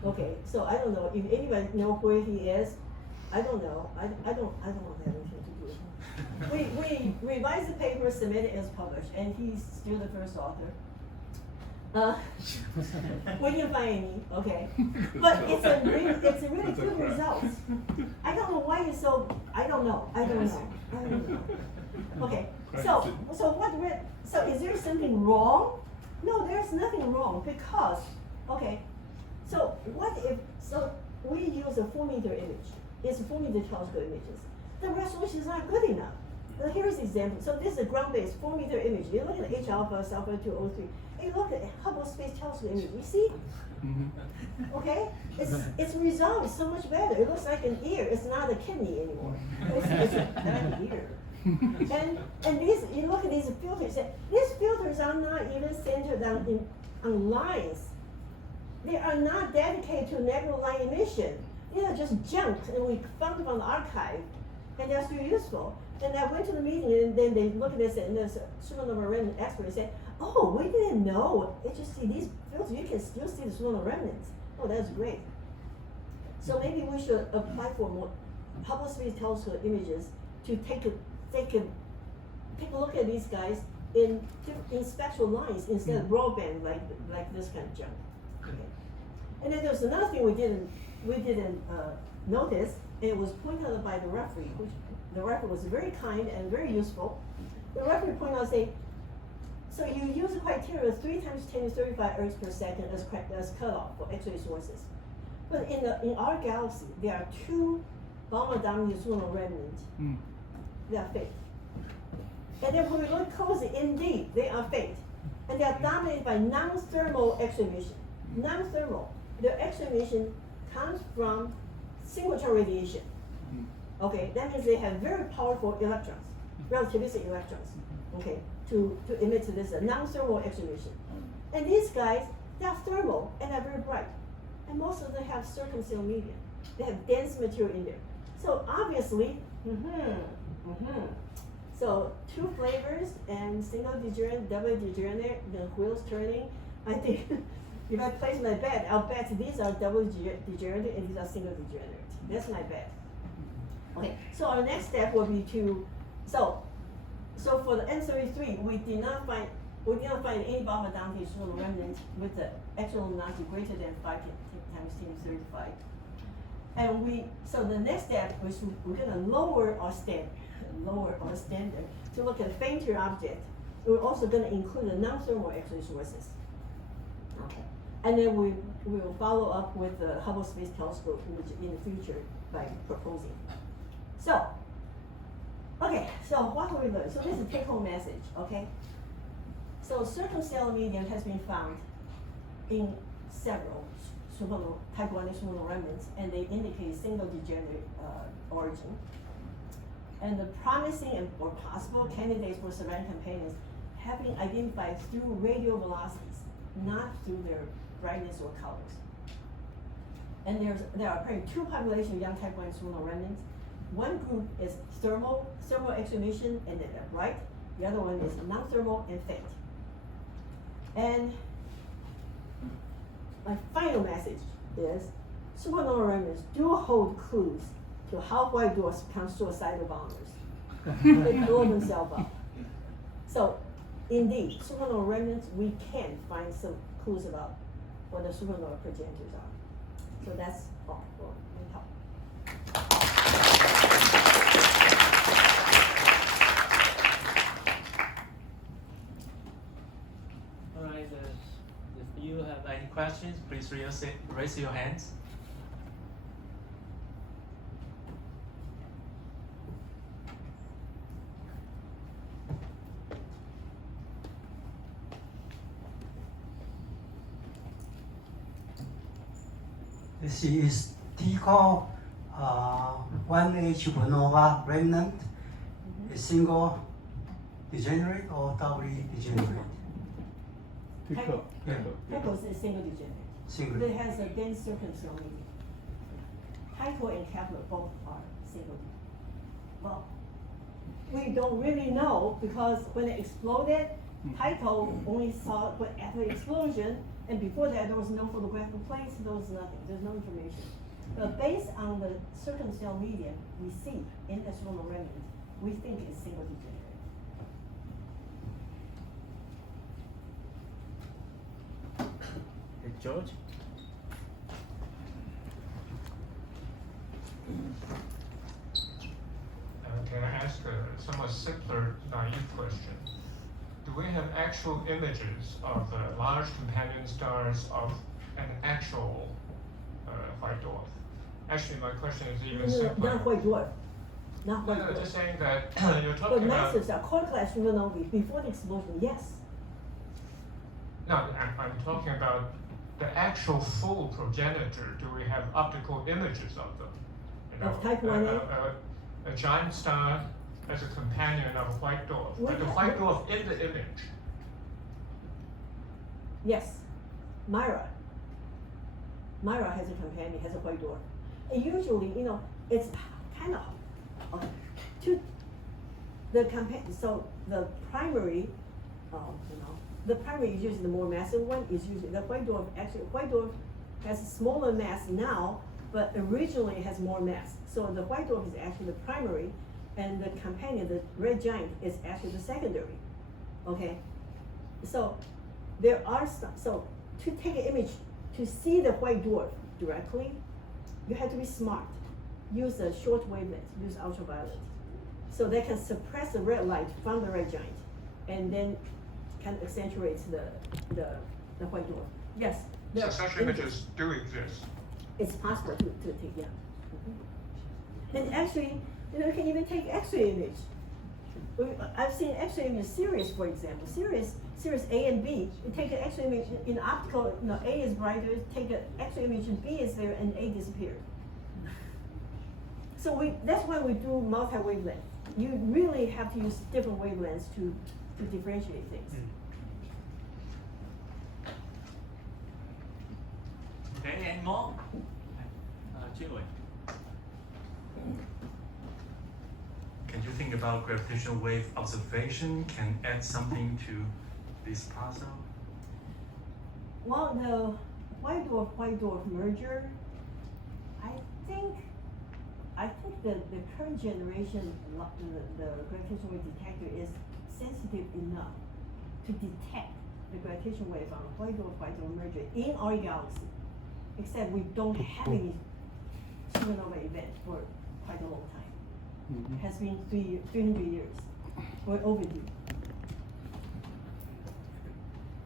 Okay. So I don't know if anybody know where he is. I don't know. I don't have anything to do with him. We revised the paper, submitted as published, and he's still the first author. We didn't find any, okay, but it's a really good result. I don't know why it's so. I don't know. Okay, so is there something wrong? No, there's nothing wrong because so what if we use a 4-meter image? It's a 4-meter telescope images. The resolution is not good enough. Here's an example. So this is a ground-based 4-meter image. You look at H-alpha, sulfur 203. And you look at Hubble Space Telescope image. You see? Okay? It's resolved so much better. It looks like an ear. It's not a kidney anymore. It's an ear. And these, you look at these filters. These filters are not even centered on lines. They are not dedicated to negative line emission. These are just junk, and we found them on the archive, and they're still useful. And I went to the meeting, and then they looked at this, and the Supernova Remnant expert said, "Oh, we didn't know. They just see these filters. You can still see the Supernova Remnants. Oh, that's great." So maybe we should apply for more Hubble Space Telescope images to take a look at these guys in spectral lines instead of broadband like this kind of junk. Okay. And then there's another thing we didn't notice, and it was pointed out by the referee, which the referee was very kind and very useful. The referee pointed out, saying, so you use the criteria 3 times 10 to 35 ergs per second as cutoff for X-ray sources. But in our galaxy, there are 2 Balmer-dominated supernova remnants. They are fake. And then when we look closely, indeed, they are fake. And they are dominated by non-thermal X-ray emission. Non-thermal. Their X-ray emission comes from synchrotron radiation. Okay, that means they have very powerful electrons, relativistic electrons. Okay, to emit this non-thermal X-ray emission. And these guys, they are thermal and they're very bright. And most of them have circumstellar medium. They have dense material in there. So obviously, so two flavors and single degenerate, double degenerate, the wheels turning. I think if I place my bet, I'll bet these are double degenerate and these are single degenerate. That's my bet. Okay, so our next step will be to, so for the M33, we did not find any Baba Dante Supernova remnant with the actual velocity greater than 5 times 10^35. And so the next step is we're gonna lower our standard to look at fainter object. We're also gonna include the non-thermal X-ray sources. Okay. And then we will follow up with the Hubble Space Telescope, which in the future by proposing. So, okay, so what have we learned? So this is a take-home message, okay? So circumstellar medium has been found in several Type Ia supernova remnants, and they indicate single degenerate origin. And the promising or possible candidates for surviving companions have been identified through radial velocities, not through their brightness or colors. And there are apparently two populations of young Type Ia supernova remnants. One group is thermal X-ray emission and then they're bright. The other one is non-thermal and faint. And my final message is supernova remnants do hold clues to how white dwarfs become suicidal bombers. They blow themselves up. So, indeed, supernova remnants, we can find some clues about what the supernova progenitors are. So that's all for my talk. All right, if you have any questions, please raise your hands. This is Tycho 1A Supernova Remnant, a single degenerate or doubly degenerate? Tycho. Yeah. Tycho is a single degenerate. Single. It has a dense circumstellar medium. Tycho and Kepler both are single degenerate. Well, we don't really know because when it exploded, Tycho only saw what after the explosion, and before that there was no photographic plates, there was nothing, there's no information. But based on the circumstellar medium we see in the supernova remnant, we think it's single degenerate. Hey, George? Can I ask a somewhat simpler, naive question? Do we have actual images of the large companion stars of an actual white dwarf? Actually, my question is even simpler. Not white dwarf. Not white No, dwarf. just saying that you're But talking about. masses are core-class supernovae before the explosion, yes. No, I'm talking about the actual full progenitor. Do we have optical images of them? You Of Type Ia? A giant star as a companion of a white dwarf, We but the have- white dwarf in the image. Yes, Myra. Myra has a companion, has a white dwarf. And usually, it's kind of so the primary, the primary is usually the more massive one is usually the white dwarf. Actually, white dwarf has a smaller mass now, but originally it has more mass. So the white dwarf is actually the primary, and the companion, the red giant, is actually the secondary. Okay, so there are some. So to take an image to see the white dwarf directly, you have to be smart. Use a short wavelength. Use ultraviolet, so they can suppress the red light from the red giant, and then kind of accentuates the white dwarf. Yes, there So are such images do exist. It's possible to take, yeah. And actually, you can even take X-ray image. I've seen X-ray image series, for example, series A and B. You take an X-ray image in optical, A is brighter, take an X-ray image and B is there and A disappeared. So that's why we do multi-wavelength. You really have to use different wavelengths to to differentiate things. Okay, any more? Jinwei. Can you think about gravitational wave observation can add something to this puzzle? Well, the white dwarf merger, I think the current generation, the gravitational wave detector is sensitive enough to detect the gravitational wave on a white dwarf merger in our galaxy. Except we don't have any supernova event for quite a long time. It has been 300 years. We're overdue.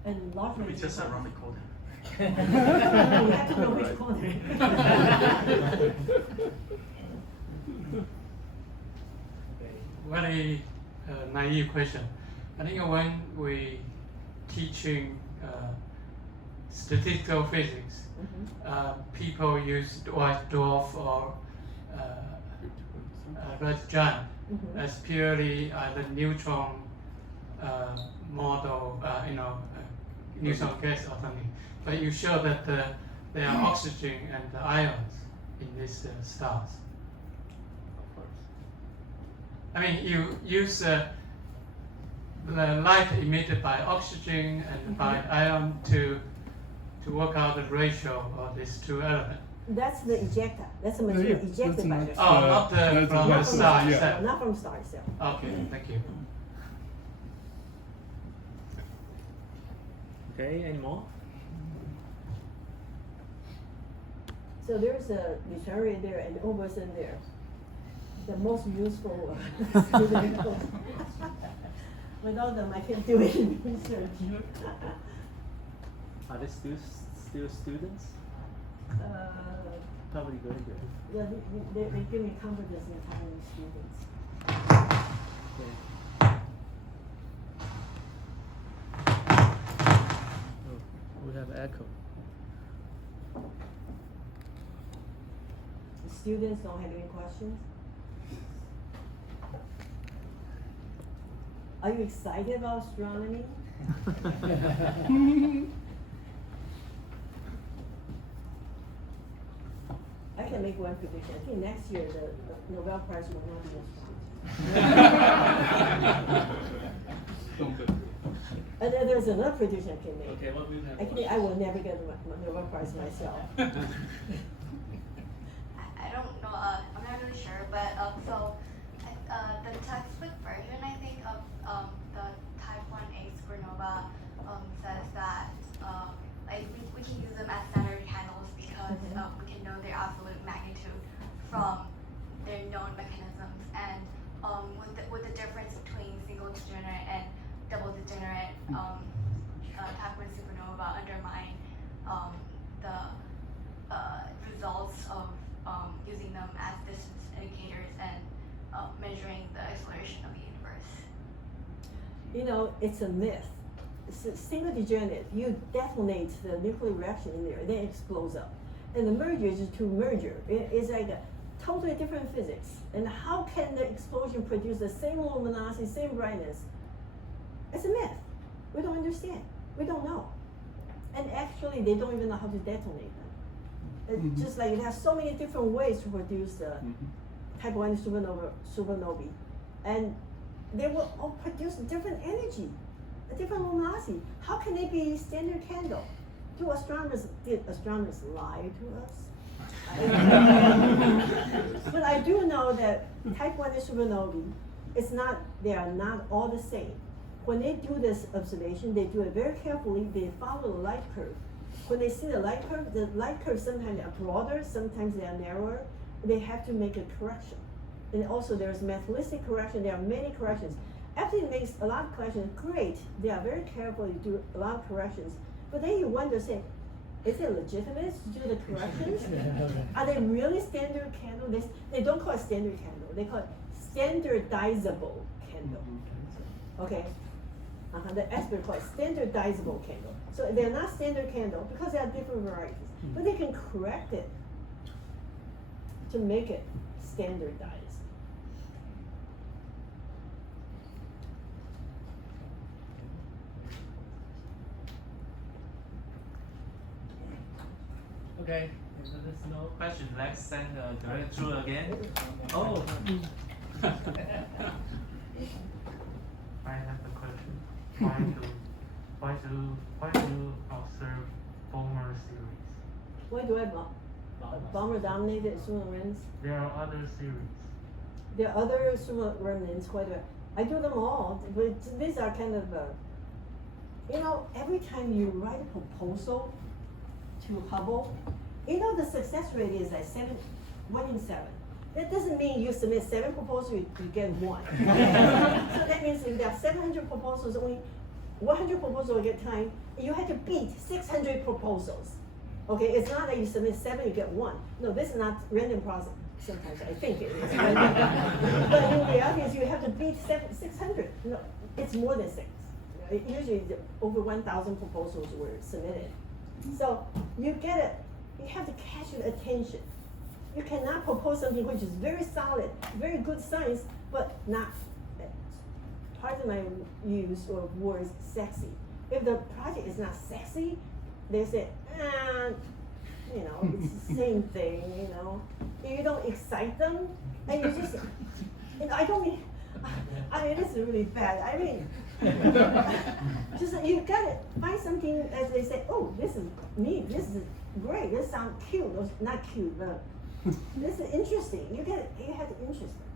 And large We just around the corner. we have to know which corner. Very naive question. I think when we teaching statistical physics, people use white dwarf or red giant as purely the neutron model, neutron gas or something. But you show that there are oxygen and ions in these stars. Of course. I mean, you use the light emitted by oxygen and by ion to work out the ratio of these two elements. That's the ejector. That's the material Yeah, ejected by that's the Oh, star. not the That's from the the star yeah. itself. Not from star itself. Okay, thank you. Okay, any more? So there's a deterrent there and Overson there. The most useful student. Without them, I can't do any research. Are they still students? Probably graduate. Yeah, they give me confidence in having students. Okay. Oh, we have echo. The students don't have any questions? Are you excited about astronomy? I can make one prediction. I think next year the Nobel Prize will not be astronomy. Don't bet. And then there's another prediction I can make. Okay, what we have? Actually, I will never get the Nobel Prize myself. I don't know, I'm not really sure, but the textbook version, I think, of the Type Ia supernova says that we can use them as standard candles because we can know their absolute magnitude from their known mechanisms, and with the difference between single degenerate and double degenerate Type Ia supernova undermine the results of using them as distance indicators and measuring the acceleration of the universe. You know, it's a myth. Single degenerate, you detonate the nuclear reaction in there, then it explodes up. And the merger is to merger. It's like a totally different physics. And how can the explosion produce the same luminosity, same brightness? It's a myth. We don't understand. We don't know. And actually, they don't even know how to detonate them. It's just like it has so many different ways to produce the Type I supernovae. And they will all produce different energy, a different luminosity. How can they be standard candle? Did astronomers lie to us? But I do know that Type I supernovae, they are not all the same. When they do this observation, they do it very carefully. They follow the light curve. When they see the light curve sometimes are broader, sometimes they are narrower. They have to make a correction. And also there's mathematic correction, there are many corrections. After it makes a lot of corrections, great. They are very careful to do a lot of corrections. But then you wonder, say, is it legitimate to do the corrections? Are they really standard candle? They don't call it standard candle, they call it standardizable candle. Okay? The expert call it standardizable candle. So they're not standard candle because they are different varieties. But they can correct it to make it standardized. Okay, if there's no question, let's send Director Zhu again. Oh. I have a question. Why do observe bomber series? Why do I bomber dominated super remnants? There are other series. There are other super remnants. Why do I do them all? But these are kind of, every time you write a proposal to Hubble, the success rate is like 1 in 7. That doesn't mean you submit 7 proposals, you get 1. So that means if there are 700 proposals, only 100 proposals will get time. You have to beat 600 proposals. Okay, it's not that you submit 7, you get 1. No, this is not random process. Sometimes I think it is. But in reality, you have to beat 600. No, it's more than 6. Usually over 1,000 proposals were submitted. So you have to catch your attention. You cannot propose something which is very solid, very good science, but not, pardon my use of words, sexy. If the project is not sexy, they say, it's the same thing, You don't excite them, and you just, I don't mean, this is really bad. I mean, just you gotta find something as they say, oh, this is neat, this is great, this sounds cute, or not cute, but this is interesting. You have to interest them.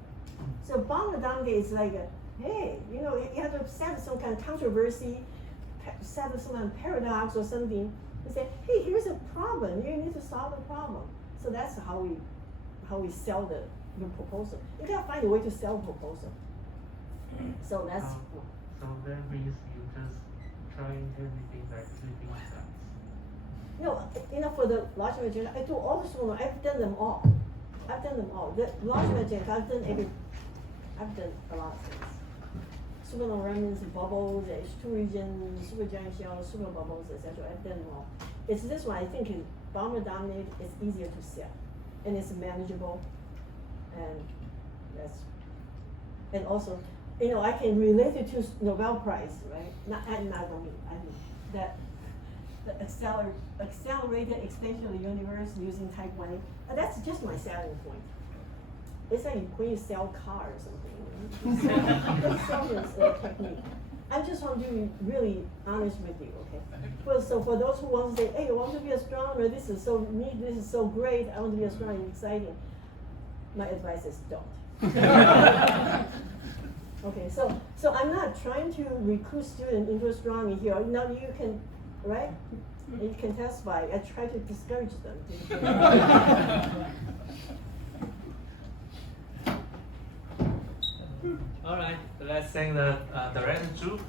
So bomber dominate is like, hey, you have to set some kind of controversy, set some kind of paradox or something. You say, hey, here's a problem. You need to solve the problem. So that's how we sell the proposal. You gotta find a way to sell a proposal. So that's. So that means you just trying everything like sleeping science. No, for the Large Magellanic, I do all the supernova. I've done them all. The Large Magellanic, I've done a lot of things. Supernova remnants, bubbles, H2 regions, supergiant shells, super bubbles, etc. I've done them all. It's this one I think is bomber dominated. It's easier to sell, and it's manageable, and also, I can relate it to Nobel Prize, right? I mean that the accelerated expansion of the universe using Type Ia. That's just my selling point. It's like when you sell cars or something. That's selling technique. I just want to be really honest with you, okay? So for those who want to say, hey, I want to be astronomer, this is so neat, this is so great, I want to be astronomer, exciting. My advice is don't. Okay, so I'm not trying to recruit students into astronomy here. Now you can, right? You can testify. I try to discourage them. All right, let's thank the Director Zhu.